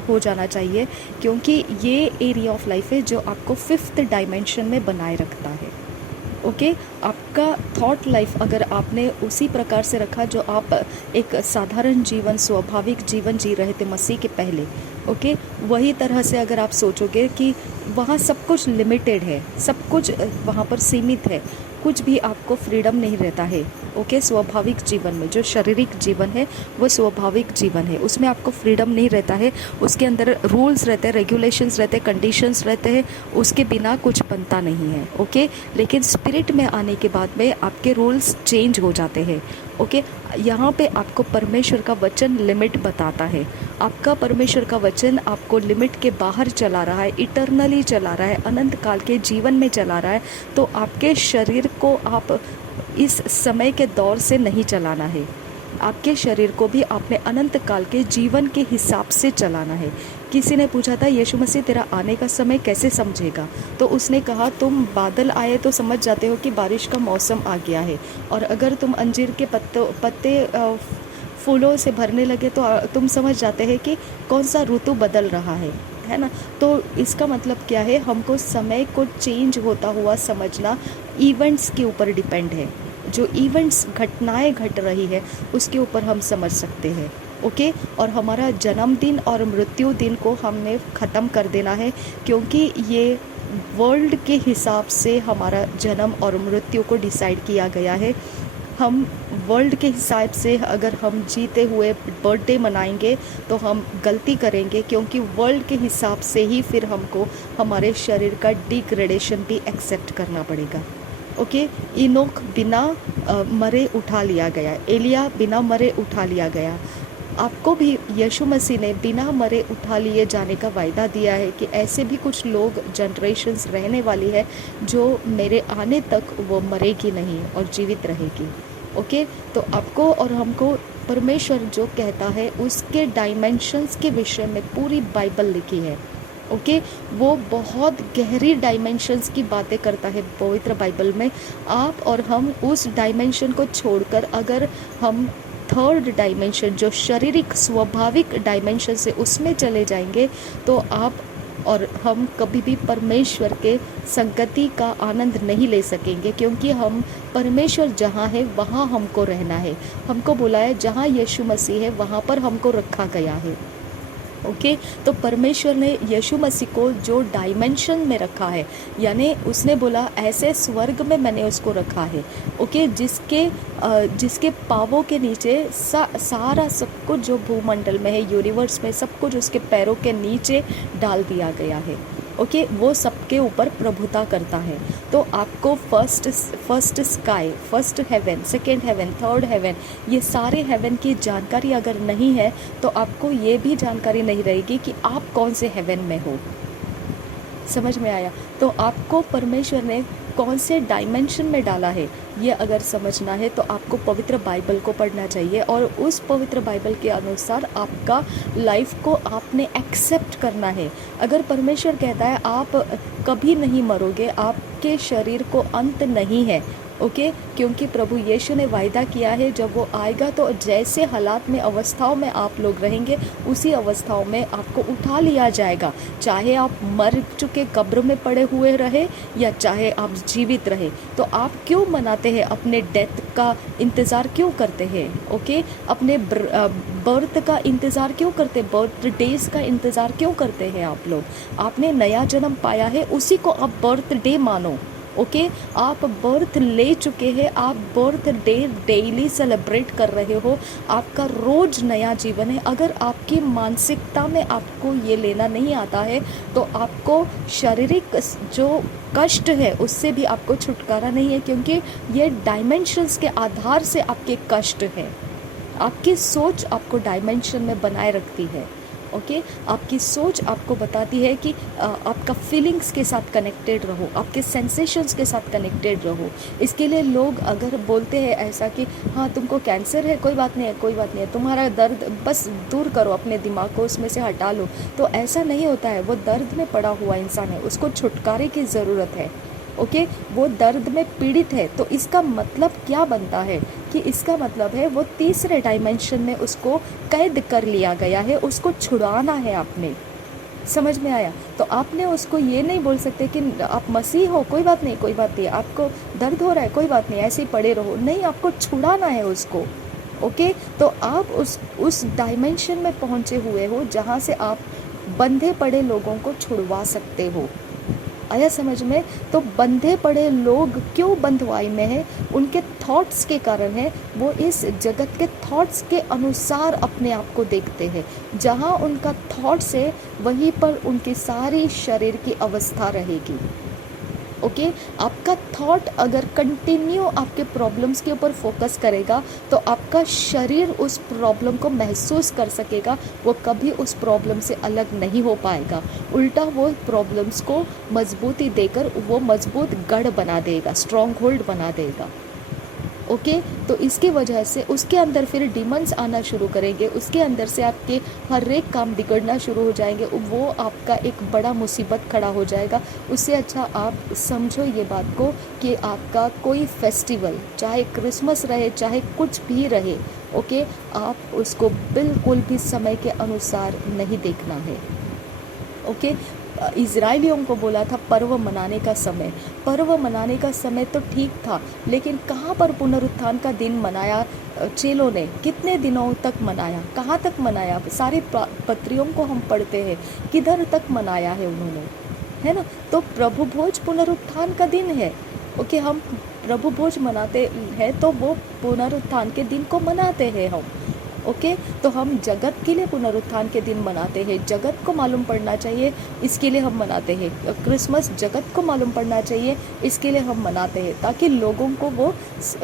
हो जाना चाहिए, क्योंकि ये एरिया ऑफ लाइफ है जो आपको 5th डायमेंशन में बनाए रखता है। ओके आपका थॉट लाइफ अगर आपने उसी प्रकार से रखा जो आप एक साधारण जीवन, स्वाभाविक जीवन जी रहे थे मसीह के पहले, ओके वही तरह से अगर आप सोचोगे कि वहाँ सब कुछ लिमिटेड है, सब कुछ वहाँ पर सीमित है, कुछ भी आपको फ्रीडम नहीं रहता है। ओके स्वाभाविक जीवन में जो शारीरिक जीवन है वो स्वाभाविक जीवन है, उसमें आपको फ्रीडम नहीं रहता है, उसके अंदर रूल्स रहते हैं, रेगुलेशंस रहते हैं, कंडीशंस रहते हैं, उसके बिना कुछ बनता नहीं है। ओके लेकिन स्पिरिट में आने के बाद में आपके रूल्स चेंज हो जाते हैं। ओके यहाँ पे आपको परमेश्वर का वचन लिमिट बताता है। आपका परमेश्वर का वचन आपको लिमिट के बाहर चला रहा है, इटर्नली चला रहा है, अनंत काल के जीवन में चला रहा है। तो आपके शरीर को आप इस समय के दौर से नहीं चलाना है। आपके शरीर को भी आपने अनंत काल के जीवन के हिसाब से चलाना है। किसी ने पूछा था, यीशु मसीह तेरा आने का समय कैसे समझेगा? तो उसने कहा, तुम बादल आए तो समझ जाते हो कि बारिश का मौसम आ गया है, और अगर तुम अंजीर के पत्ते फूलों से भरने लगे तो तुम समझ जाते हैं कि कौन सा ऋतु बदल रहा है ना। तो इसका मतलब क्या है, हमको समय को चेंज होता हुआ समझना इवेंट्स के ऊपर डिपेंड है। जो इवेंट्स, घटनाएं घट रही है, उसके ऊपर हम समझ सकते हैं। ओके, और हमारा जन्मदिन और मृत्यु दिन को हमने ख़त्म कर देना है, क्योंकि ये वर्ल्ड के हिसाब से हमारा जन्म और मृत्यु को डिसाइड किया गया है। हम वर्ल्ड के हिसाब से अगर हम जीते हुए बर्थडे मनाएंगे तो हम गलती करेंगे, क्योंकि वर्ल्ड के हिसाब से ही फिर हमको हमारे शरीर का डिग्रेडेशन भी एक्सेप्ट करना पड़ेगा। ओके, इनोक बिना मरे उठा लिया गया, एलिया बिना मरे उठा लिया गया। आपको भी यीशु मसीह ने बिना मरे उठा लिए जाने का वायदा दिया है कि ऐसे भी कुछ लोग, जनरेशन्स रहने वाली है जो मेरे आने तक वो मरेगी नहीं और जीवित रहेगी। ओके, तो आपको और हमको परमेश्वर जो कहता है उसके डायमेंशंस के विषय में पूरी बाइबल लिखी है। ओके, वो बहुत गहरी डायमेंशंस की बातें करता है पवित्र बाइबल में। आप और हम उस डायमेंशन को छोड़कर अगर हम थर्ड डायमेंशन, जो शारीरिक स्वाभाविक डायमेंशन से उसमें चले जाएंगे, तो आप और हम कभी भी परमेश्वर के संगति का आनंद नहीं ले सकेंगे, क्योंकि हम परमेश्वर जहाँ है वहाँ हमको रहना है। हमको बोला है जहाँ यीशु मसीह है वहाँ पर हमको रखा गया है। ओके, तो परमेश्वर ने यीशु मसीह को जो डायमेंशन में रखा है, यानी उसने बोला ऐसे स्वर्ग में मैंने उसको रखा है। ओके, जिसके पाँवों के नीचे सारा सब कुछ जो भूमंडल में है, यूनिवर्स में, सब कुछ उसके पैरों के नीचे डाल दिया गया है। ओके, वो सबके ऊपर प्रभुता करता है। तो आपको first sky, first heaven, second heaven, third heaven, ये सारे हेवन की जानकारी अगर नहीं है तो आपको ये भी जानकारी नहीं रहेगी कि आप कौन से हेवन में हो। समझ में आया? तो आपको परमेश्वर ने कौन से डायमेंशन में डाला है, ये अगर समझना है तो आपको पवित्र बाइबल को पढ़ना चाहिए, और उस पवित्र बाइबल के अनुसार आपका लाइफ को आपने एक्सेप्ट करना है। अगर परमेश्वर कहता है आप कभी नहीं मरोगे, आपके शरीर को अंत नहीं है, ओके, क्योंकि प्रभु यीशु ने वायदा किया है जब वो आएगा तो जैसे हालात में, अवस्थाओं में आप लोग रहेंगे, उसी अवस्थाओं में आपको उठा लिया जाएगा। चाहे आप मर चुके कब्र में पड़े हुए रहे या चाहे आप जीवित रहे। तो आप क्यों मनाते हैं, अपने डेथ का इंतज़ार क्यों करते हैं? ओके, अपने बर्थ का इंतज़ार क्यों करते, बर्थ डेज का इंतज़ार क्यों करते हैं आप लोग? आपने नया जन्म पाया है, उसी को आप बर्थ डे मानो। ओके, आप बर्थ ले चुके हैं, आप बर्थ डे डेली सेलिब्रेट कर रहे हो, आपका रोज़ नया जीवन है। अगर आपकी मानसिकता में आपको ये लेना नहीं आता है तो आपको शारीरिक जो कष्ट है उससे भी आपको छुटकारा नहीं है, क्योंकि ये डायमेंशंस के आधार से आपके कष्ट है। आपकी सोच आपको डायमेंशन में बनाए रखती है। ओके, आपकी सोच आपको बताती है कि आपका फीलिंग्स के साथ कनेक्टेड रहो, आपके सेंसेशंस के साथ कनेक्टेड रहो। इसके लिए लोग अगर बोलते हैं ऐसा कि हाँ तुमको कैंसर है, कोई बात नहीं है, कोई बात नहीं है, तुम्हारा दर्द बस दूर करो, अपने दिमाग को उसमें से हटा लो, तो ऐसा नहीं होता है। वो दर्द में पड़ा हुआ इंसान है, उसको छुटकारे की ज़रूरत है। ओके, वो दर्द में पीड़ित है। तो इसका मतलब क्या बनता है कि इसका मतलब है वो तीसरे डायमेंशन में उसको कैद कर लिया गया है, उसको छुड़ाना है आपने। समझ में आया? तो आपने उसको ये नहीं बोल सकते कि आप मसीह हो, कोई बात नहीं, कोई बात नहीं, आपको दर्द हो रहा है, कोई बात नहीं, ऐसे ही पड़े रहो। नहीं, आपको छुड़ाना है उसको। ओके, तो आप उस डायमेंशन में पहुँचे हुए हो जहाँ से आप बंधे पड़े लोगों को छुड़वा सकते हो। आया समझ में? तो बंधे पड़े लोग क्यों बंधुआई में है? उनके थॉट्स के कारण है। वो इस जगत के थॉट्स के अनुसार अपने आप को देखते हैं। जहाँ उनका थॉट्स है वहीं पर उनकी सारी शरीर की अवस्था रहेगी। ओके, आपका थॉट अगर कंटिन्यू आपके प्रॉब्लम्स के ऊपर फोकस करेगा तो आपका शरीर उस प्रॉब्लम को महसूस कर सकेगा, वो कभी उस प्रॉब्लम से अलग नहीं हो पाएगा। उल्टा वो प्रॉब्लम्स को मजबूती देकर वो मजबूत गढ़ बना देगा, स्ट्रॉन्ग होल्ड बना देगा। ओके, तो इसकी वजह से उसके अंदर फिर डिमंस आना शुरू करेंगे, उसके अंदर से आपके हर एक काम बिगड़ना शुरू हो जाएंगे, वो आपका एक बड़ा मुसीबत खड़ा हो जाएगा। उससे अच्छा आप समझो ये बात को कि आपका कोई फेस्टिवल, चाहे क्रिसमस रहे चाहे कुछ भी रहे, ओके, आप उसको बिल्कुल भी समय के अनुसार नहीं देखना है। ओके, इज़राइलियों को बोला था पर्व मनाने का समय, पर्व मनाने का समय तो ठीक था, लेकिन कहाँ पर पुनरुत्थान का दिन मनाया चेलों ने? कितने दिनों तक मनाया, कहाँ तक मनाया? सारी पत्रियों को हम पढ़ते हैं, किधर तक मनाया है उन्होंने, है ना? तो प्रभु भोज पुनरुत्थान का दिन है। ओके, हम प्रभु भोज मनाते हैं तो वो पुनरुत्थान के दिन को मनाते हैं हम। ओके, तो हम जगत के लिए पुनरुत्थान के दिन मनाते हैं, जगत को मालूम पड़ना चाहिए, इसके लिए हम मनाते हैं। क्रिसमस जगत को मालूम पड़ना चाहिए, इसके लिए हम मनाते हैं, ताकि लोगों को वो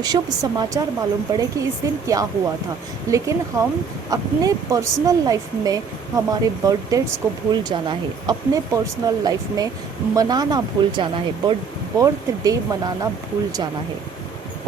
शुभ समाचार मालूम पड़े कि इस दिन क्या हुआ था। लेकिन हम अपने पर्सनल लाइफ में हमारे बर्थडेट्स को भूल जाना है, अपने पर्सनल लाइफ में मनाना भूल जाना है, बर्थडे मनाना भूल जाना है।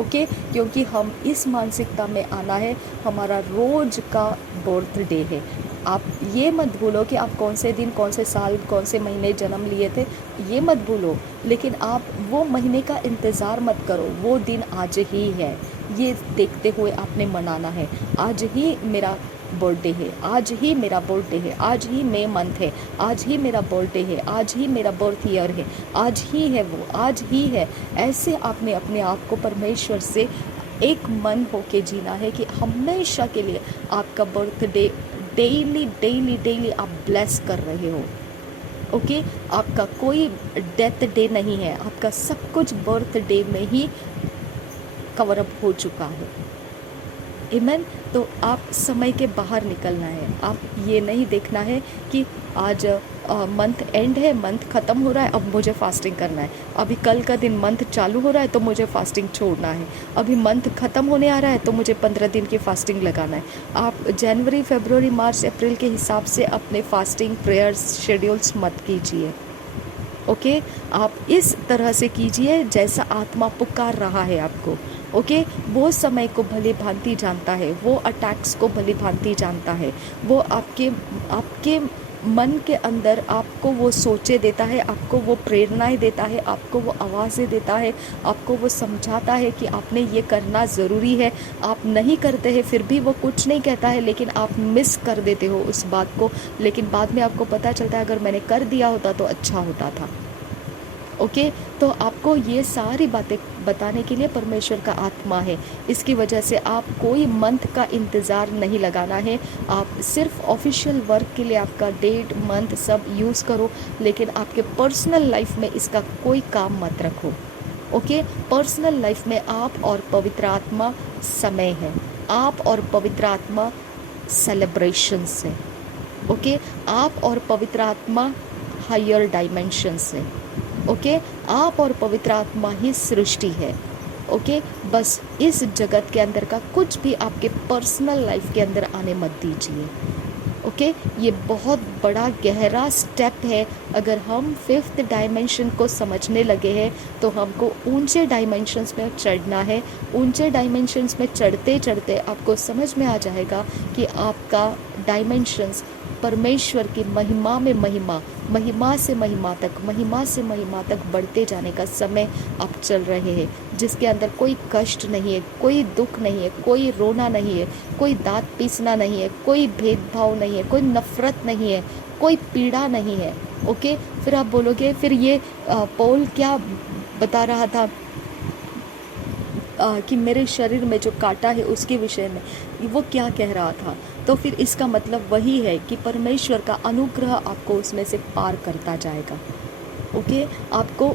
ओके, क्योंकि हम इस मानसिकता में आना है, हमारा रोज का बर्थडे है। आप ये मत भूलो कि आप कौन से दिन, कौन से साल, कौन से महीने जन्म लिए थे, ये मत भूलो, लेकिन आप वो महीने का इंतज़ार मत करो, वो दिन आज ही है, ये देखते हुए आपने मनाना है। आज ही मेरा बर्थडे है, आज ही मेरा बर्थडे है, आज ही मई मंथ है, आज ही मेरा बर्थडे है, आज ही मेरा बर्थ ईयर है, आज ही है, वो आज ही है। ऐसे आपने अपने आप को परमेश्वर से एक मन होके जीना है कि हमेशा के लिए आपका बर्थडे डेली डेली डेली आप ब्लेस कर रहे हो। ओके, आपका कोई डेथ डे नहीं है, आपका सब कुछ बर्थडे में ही कवर अप हो चुका है। आमेन। तो आप समय के बाहर निकलना है, आप ये नहीं देखना है कि आज मंथ एंड है, मंथ ख़त्म हो रहा है, अब मुझे फास्टिंग करना है, अभी कल का दिन मंथ चालू हो रहा है तो मुझे फास्टिंग छोड़ना है, अभी मंथ ख़त्म होने आ रहा है तो मुझे 15 दिन की फास्टिंग लगाना है। आप जनवरी, फरवरी, मार्च, अप्रैल के हिसाब से अपने फास्टिंग प्रेयर्स शेड्यूल्स मत कीजिए। ओके, आप इस तरह से कीजिए जैसा आत्मा पुकार रहा है आपको। ओके, वो समय को भली भांति जानता है, वो अटैक्स को भली भांति जानता है, वो आपके मन के अंदर आपको वो सोचे देता है, आपको वो प्रेरणाएं देता है, आपको वो आवाज़ें देता है, आपको वो समझाता है कि आपने ये करना ज़रूरी है। आप नहीं करते हैं फिर भी वो कुछ नहीं कहता है, लेकिन आप मिस कर देते हो उस बात को, लेकिन बाद में आपको पता चलता है अगर मैंने कर दिया होता तो अच्छा होता था। ओके, तो आपको ये सारी बातें बताने के लिए परमेश्वर का आत्मा है। इसकी वजह से आप कोई मंथ का इंतज़ार नहीं लगाना है, आप सिर्फ ऑफिशियल वर्क के लिए आपका डेट, मंथ सब यूज़ करो, लेकिन आपके पर्सनल लाइफ में इसका कोई काम मत रखो। ओके, पर्सनल लाइफ में आप और पवित्र आत्मा समय है, आप और पवित्र आत्मा सेलिब्रेशंस है। ओके, आप और पवित्र आत्मा हायर डायमेंशंस है। ओके, आप और पवित्र आत्मा ही सृष्टि है। ओके, बस इस जगत के अंदर का कुछ भी आपके पर्सनल लाइफ के अंदर आने मत दीजिए। ओके, ये बहुत बड़ा गहरा स्टेप है। अगर हम 5th डायमेंशन को समझने लगे हैं तो हमको ऊंचे डायमेंशंस में चढ़ना है। ऊंचे डायमेंशंस में चढ़ते चढ़ते आपको समझ में आ जाएगा कि आपका डायमेंशंस परमेश्वर की महिमा में महिमा, महिमा से महिमा तक, महिमा से महिमा तक बढ़ते जाने का समय आप चल रहे हैं, जिसके अंदर कोई कष्ट नहीं है, कोई दुख नहीं है, कोई रोना नहीं है, कोई दांत पीसना नहीं है, कोई भेदभाव नहीं है, कोई नफरत नहीं है, कोई पीड़ा नहीं है। ओके, फिर आप बोलोगे फिर ये पौल क्या बता रहा था कि मेरे शरीर में जो कांटा है उसके विषय में, वो क्या कह रहा था? तो फिर इसका मतलब वही है कि परमेश्वर का अनुग्रह आपको उसमें से पार करता जाएगा। ओके, आपको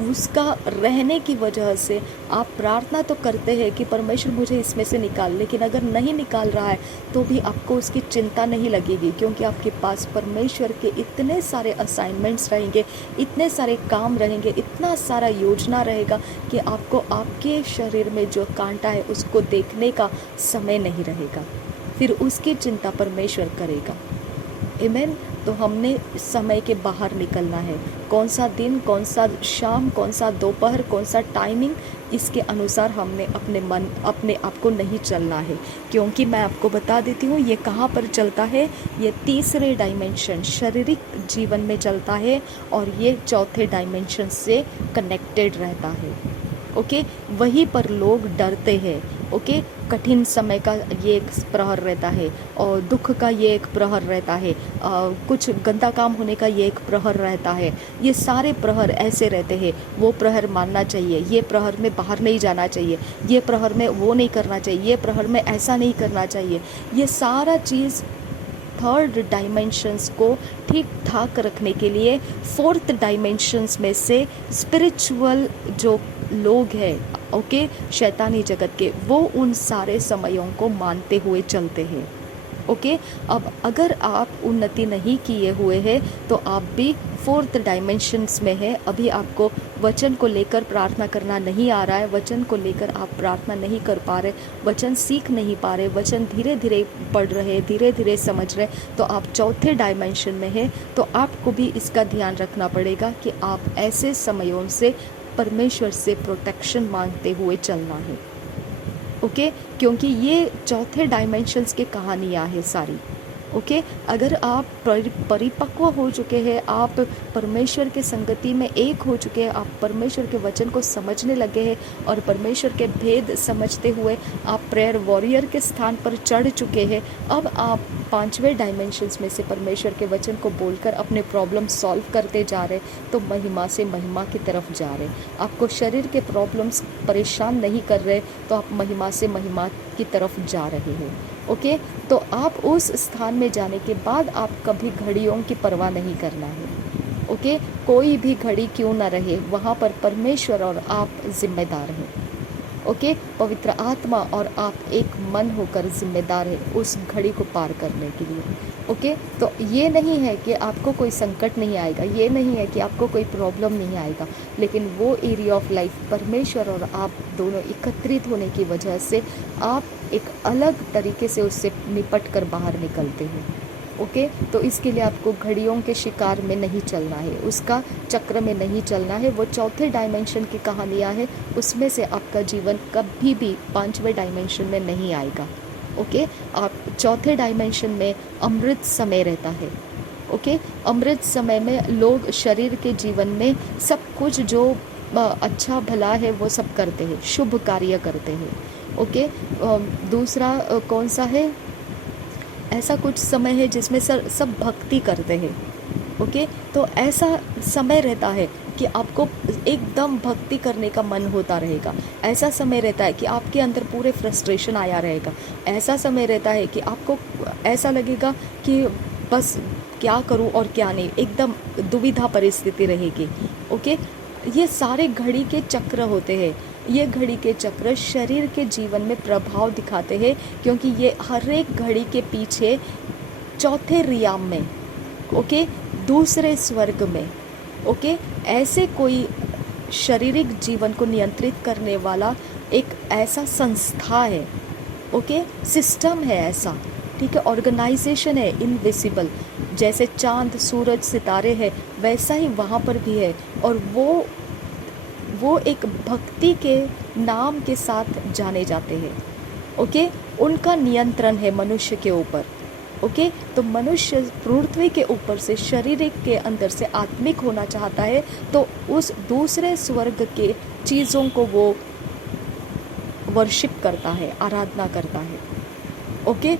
उसका रहने की वजह से आप प्रार्थना तो करते हैं कि परमेश्वर मुझे इसमें से निकाल, लेकिन अगर नहीं निकाल रहा है तो भी आपको उसकी चिंता नहीं लगेगी, क्योंकि आपके पास परमेश्वर के इतने सारे असाइनमेंट्स रहेंगे, इतने सारे काम रहेंगे, इतना सारा योजना रहेगा कि आपको आपके शरीर में जो कांटा है उसको देखने का समय नहीं रहेगा, फिर उसकी चिंता परमेश्वर करेगा। आमेन। तो हमने समय के बाहर निकलना है। कौन सा दिन, कौन सा शाम, कौन सा दोपहर, कौन सा टाइमिंग, इसके अनुसार हमने अपने आप को नहीं चलना है, क्योंकि मैं आपको बता देती हूँ ये कहाँ पर चलता है। ये तीसरे डायमेंशन शारीरिक जीवन में चलता है और ये चौथे डायमेंशन से कनेक्टेड रहता है। ओके, वहीं पर लोग डरते हैं। ओके, कठिन समय का ये एक प्रहर रहता है और दुख का ये एक प्रहर रहता है, कुछ गंदा काम होने का ये एक प्रहर रहता है। ये सारे प्रहर ऐसे रहते हैं। वो प्रहर मानना चाहिए, ये प्रहर में बाहर नहीं जाना चाहिए, ये प्रहर में वो नहीं करना चाहिए, ये प्रहर में ऐसा नहीं करना चाहिए। ये सारा चीज़ थर्ड डायमेंशंस को ठीक ठाक रखने के लिए फोर्थ डायमेंशंस में से स्पिरिचुअल जो लोग हैं, ओके, शैतानी जगत के, वो उन सारे समयों को मानते हुए चलते हैं। ओके, अब अगर आप उन्नति नहीं किए हुए हैं तो आप भी फोर्थ डायमेंशंस में है। अभी आपको वचन को लेकर प्रार्थना करना नहीं आ रहा है, वचन को लेकर आप प्रार्थना नहीं कर पा रहे, वचन सीख नहीं पा रहे, वचन धीरे धीरे पढ़ रहे, धीरे धीरे समझ रहे, तो आप चौथे डायमेंशन में है। तो आपको भी इसका ध्यान रखना पड़ेगा कि आप ऐसे समयों से परमेश्वर से प्रोटेक्शन मांगते हुए चलना है। ओके, क्योंकि ये चौथे डायमेंशंस की कहानियाँ है सारी। ओके, अगर आप परिपक्व हो चुके हैं, आप परमेश्वर के संगति में एक हो चुके हैं, आप परमेश्वर के वचन को समझने लगे हैं और परमेश्वर के भेद समझते हुए आप प्रेयर वॉरियर के स्थान पर चढ़ चुके हैं, अब आप पांचवें डायमेंशंस में से परमेश्वर के वचन को बोलकर अपने प्रॉब्लम सॉल्व करते जा रहे, तो महिमा से महिमा की तरफ जा रहे। आपको शरीर के प्रॉब्लम्स परेशान नहीं कर रहे, तो आप महिमा से महिमा की तरफ जा रहे हैं। ओके, तो आप उस स्थान में जाने के बाद आप कभी घड़ियों की परवाह नहीं करना है। ओके, कोई भी घड़ी क्यों ना रहे, वहाँ पर परमेश्वर और आप जिम्मेदार हैं। ओके, पवित्र आत्मा और आप एक मन होकर जिम्मेदार है उस घड़ी को पार करने के लिए। ओके, तो ये नहीं है कि आपको कोई संकट नहीं आएगा, ये नहीं है कि आपको कोई प्रॉब्लम नहीं आएगा, लेकिन वो एरिया ऑफ लाइफ परमेश्वर और आप दोनों एकत्रित होने की वजह से आप एक अलग तरीके से उससे निपट कर बाहर निकलते हैं। ओके, तो इसके लिए आपको घड़ियों के शिकार में नहीं चलना है, उसका चक्र में नहीं चलना है। वो चौथे डायमेंशन की कहानियाँ है, उसमें से आपका जीवन कभी भी पांचवें डायमेंशन में नहीं आएगा। ओके, आप चौथे डायमेंशन में अमृत समय रहता है। ओके, अमृत समय में लोग शरीर के जीवन में सब कुछ जो अच्छा भला है वो सब करते हैं, शुभ कार्य करते हैं। ओके, दूसरा कौन सा है, ऐसा कुछ समय है जिसमें सब भक्ति करते हैं। ओके, तो ऐसा समय रहता है कि आपको एकदम भक्ति करने का मन होता रहेगा। ऐसा समय रहता है कि आपके अंदर पूरे फ्रस्ट्रेशन आया रहेगा। ऐसा समय रहता है कि आपको ऐसा लगेगा कि बस क्या करूं और क्या नहीं, एकदम दुविधा परिस्थिति रहेगी। ओके, ये सारे घड़ी के चक्र होते हैं। ये घड़ी के चक्र शरीर के जीवन में प्रभाव दिखाते हैं, क्योंकि ये हर एक घड़ी के पीछे चौथे रियाम में, ओके, दूसरे स्वर्ग में, ओके, ऐसे कोई शारीरिक जीवन को नियंत्रित करने वाला एक ऐसा संस्था है। ओके, सिस्टम है ऐसा, ठीक है, ऑर्गेनाइजेशन है इनविजिबल। जैसे चांद, सूरज, सितारे है, वैसा ही वहाँ पर भी है। और वो एक भक्ति के नाम के साथ जाने जाते हैं। ओके, उनका नियंत्रण है मनुष्य के ऊपर। ओके, तो मनुष्य पृथ्वी के ऊपर से शारीरिक के अंदर से आत्मिक होना चाहता है, तो उस दूसरे स्वर्ग के चीज़ों को वो वर्शिप करता है, आराधना करता है। ओके,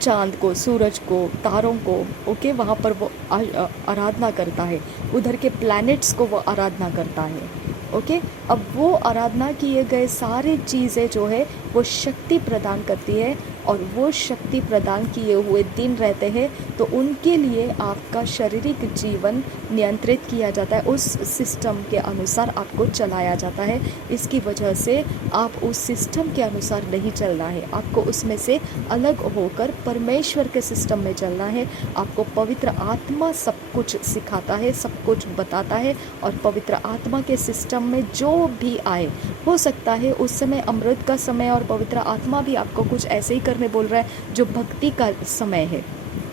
चांद को, सूरज को, तारों को, ओके, वहाँ पर वो आराधना करता है। उधर के प्लैनेट्स को वो आराधना करता है। ओके, अब वो आराधना किए गए सारी चीज़ें जो है वो शक्ति प्रदान करती है, और वो शक्ति प्रदान किए हुए दिन रहते हैं, तो उनके लिए आपका शारीरिक जीवन नियंत्रित किया जाता है, उस सिस्टम के अनुसार आपको चलाया जाता है। इसकी वजह से आप उस सिस्टम के अनुसार नहीं चलना है, आपको उसमें से अलग होकर परमेश्वर के सिस्टम में चलना है। आपको पवित्र आत्मा सब कुछ सिखाता है, सब कुछ बताता है, और पवित्र आत्मा के सिस्टम में जो भी आए, हो सकता है उस समय अमृत का समय और पवित्र आत्मा भी आपको कुछ ऐसे ही करने बोल रहा है जो भक्ति का समय है।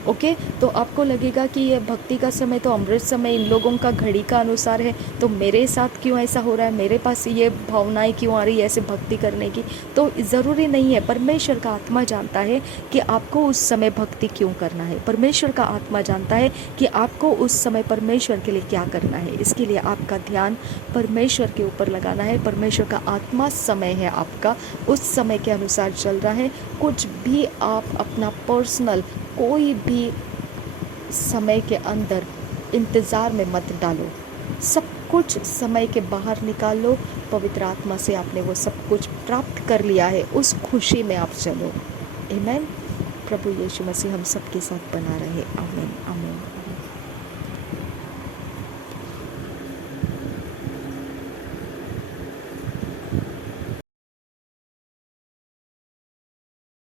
ओके, तो आपको लगेगा कि ये भक्ति का समय तो अमृत समय इन लोगों का घड़ी का अनुसार है, तो मेरे साथ क्यों ऐसा हो रहा है, मेरे पास ये भावनाएं क्यों आ रही है ऐसे भक्ति करने की। तो ज़रूरी नहीं है, परमेश्वर का आत्मा जानता है कि आपको उस समय भक्ति क्यों करना है। परमेश्वर का आत्मा जानता है कि आपको उस समय परमेश्वर के लिए क्या करना है। इसके लिए आपका ध्यान परमेश्वर के ऊपर लगाना है। परमेश्वर का आत्मा समय है आपका, उस समय के अनुसार चल रहा है। कुछ भी आप अपना पर्सनल कोई भी समय के अंदर इंतज़ार में मत डालो, सब कुछ समय के बाहर निकाल लो। पवित्र आत्मा से आपने वो सब कुछ प्राप्त कर लिया है, उस खुशी में आप चलो। आमीन। प्रभु यीशु मसीह हम सबके साथ बना रहे। आमीन, आमीन।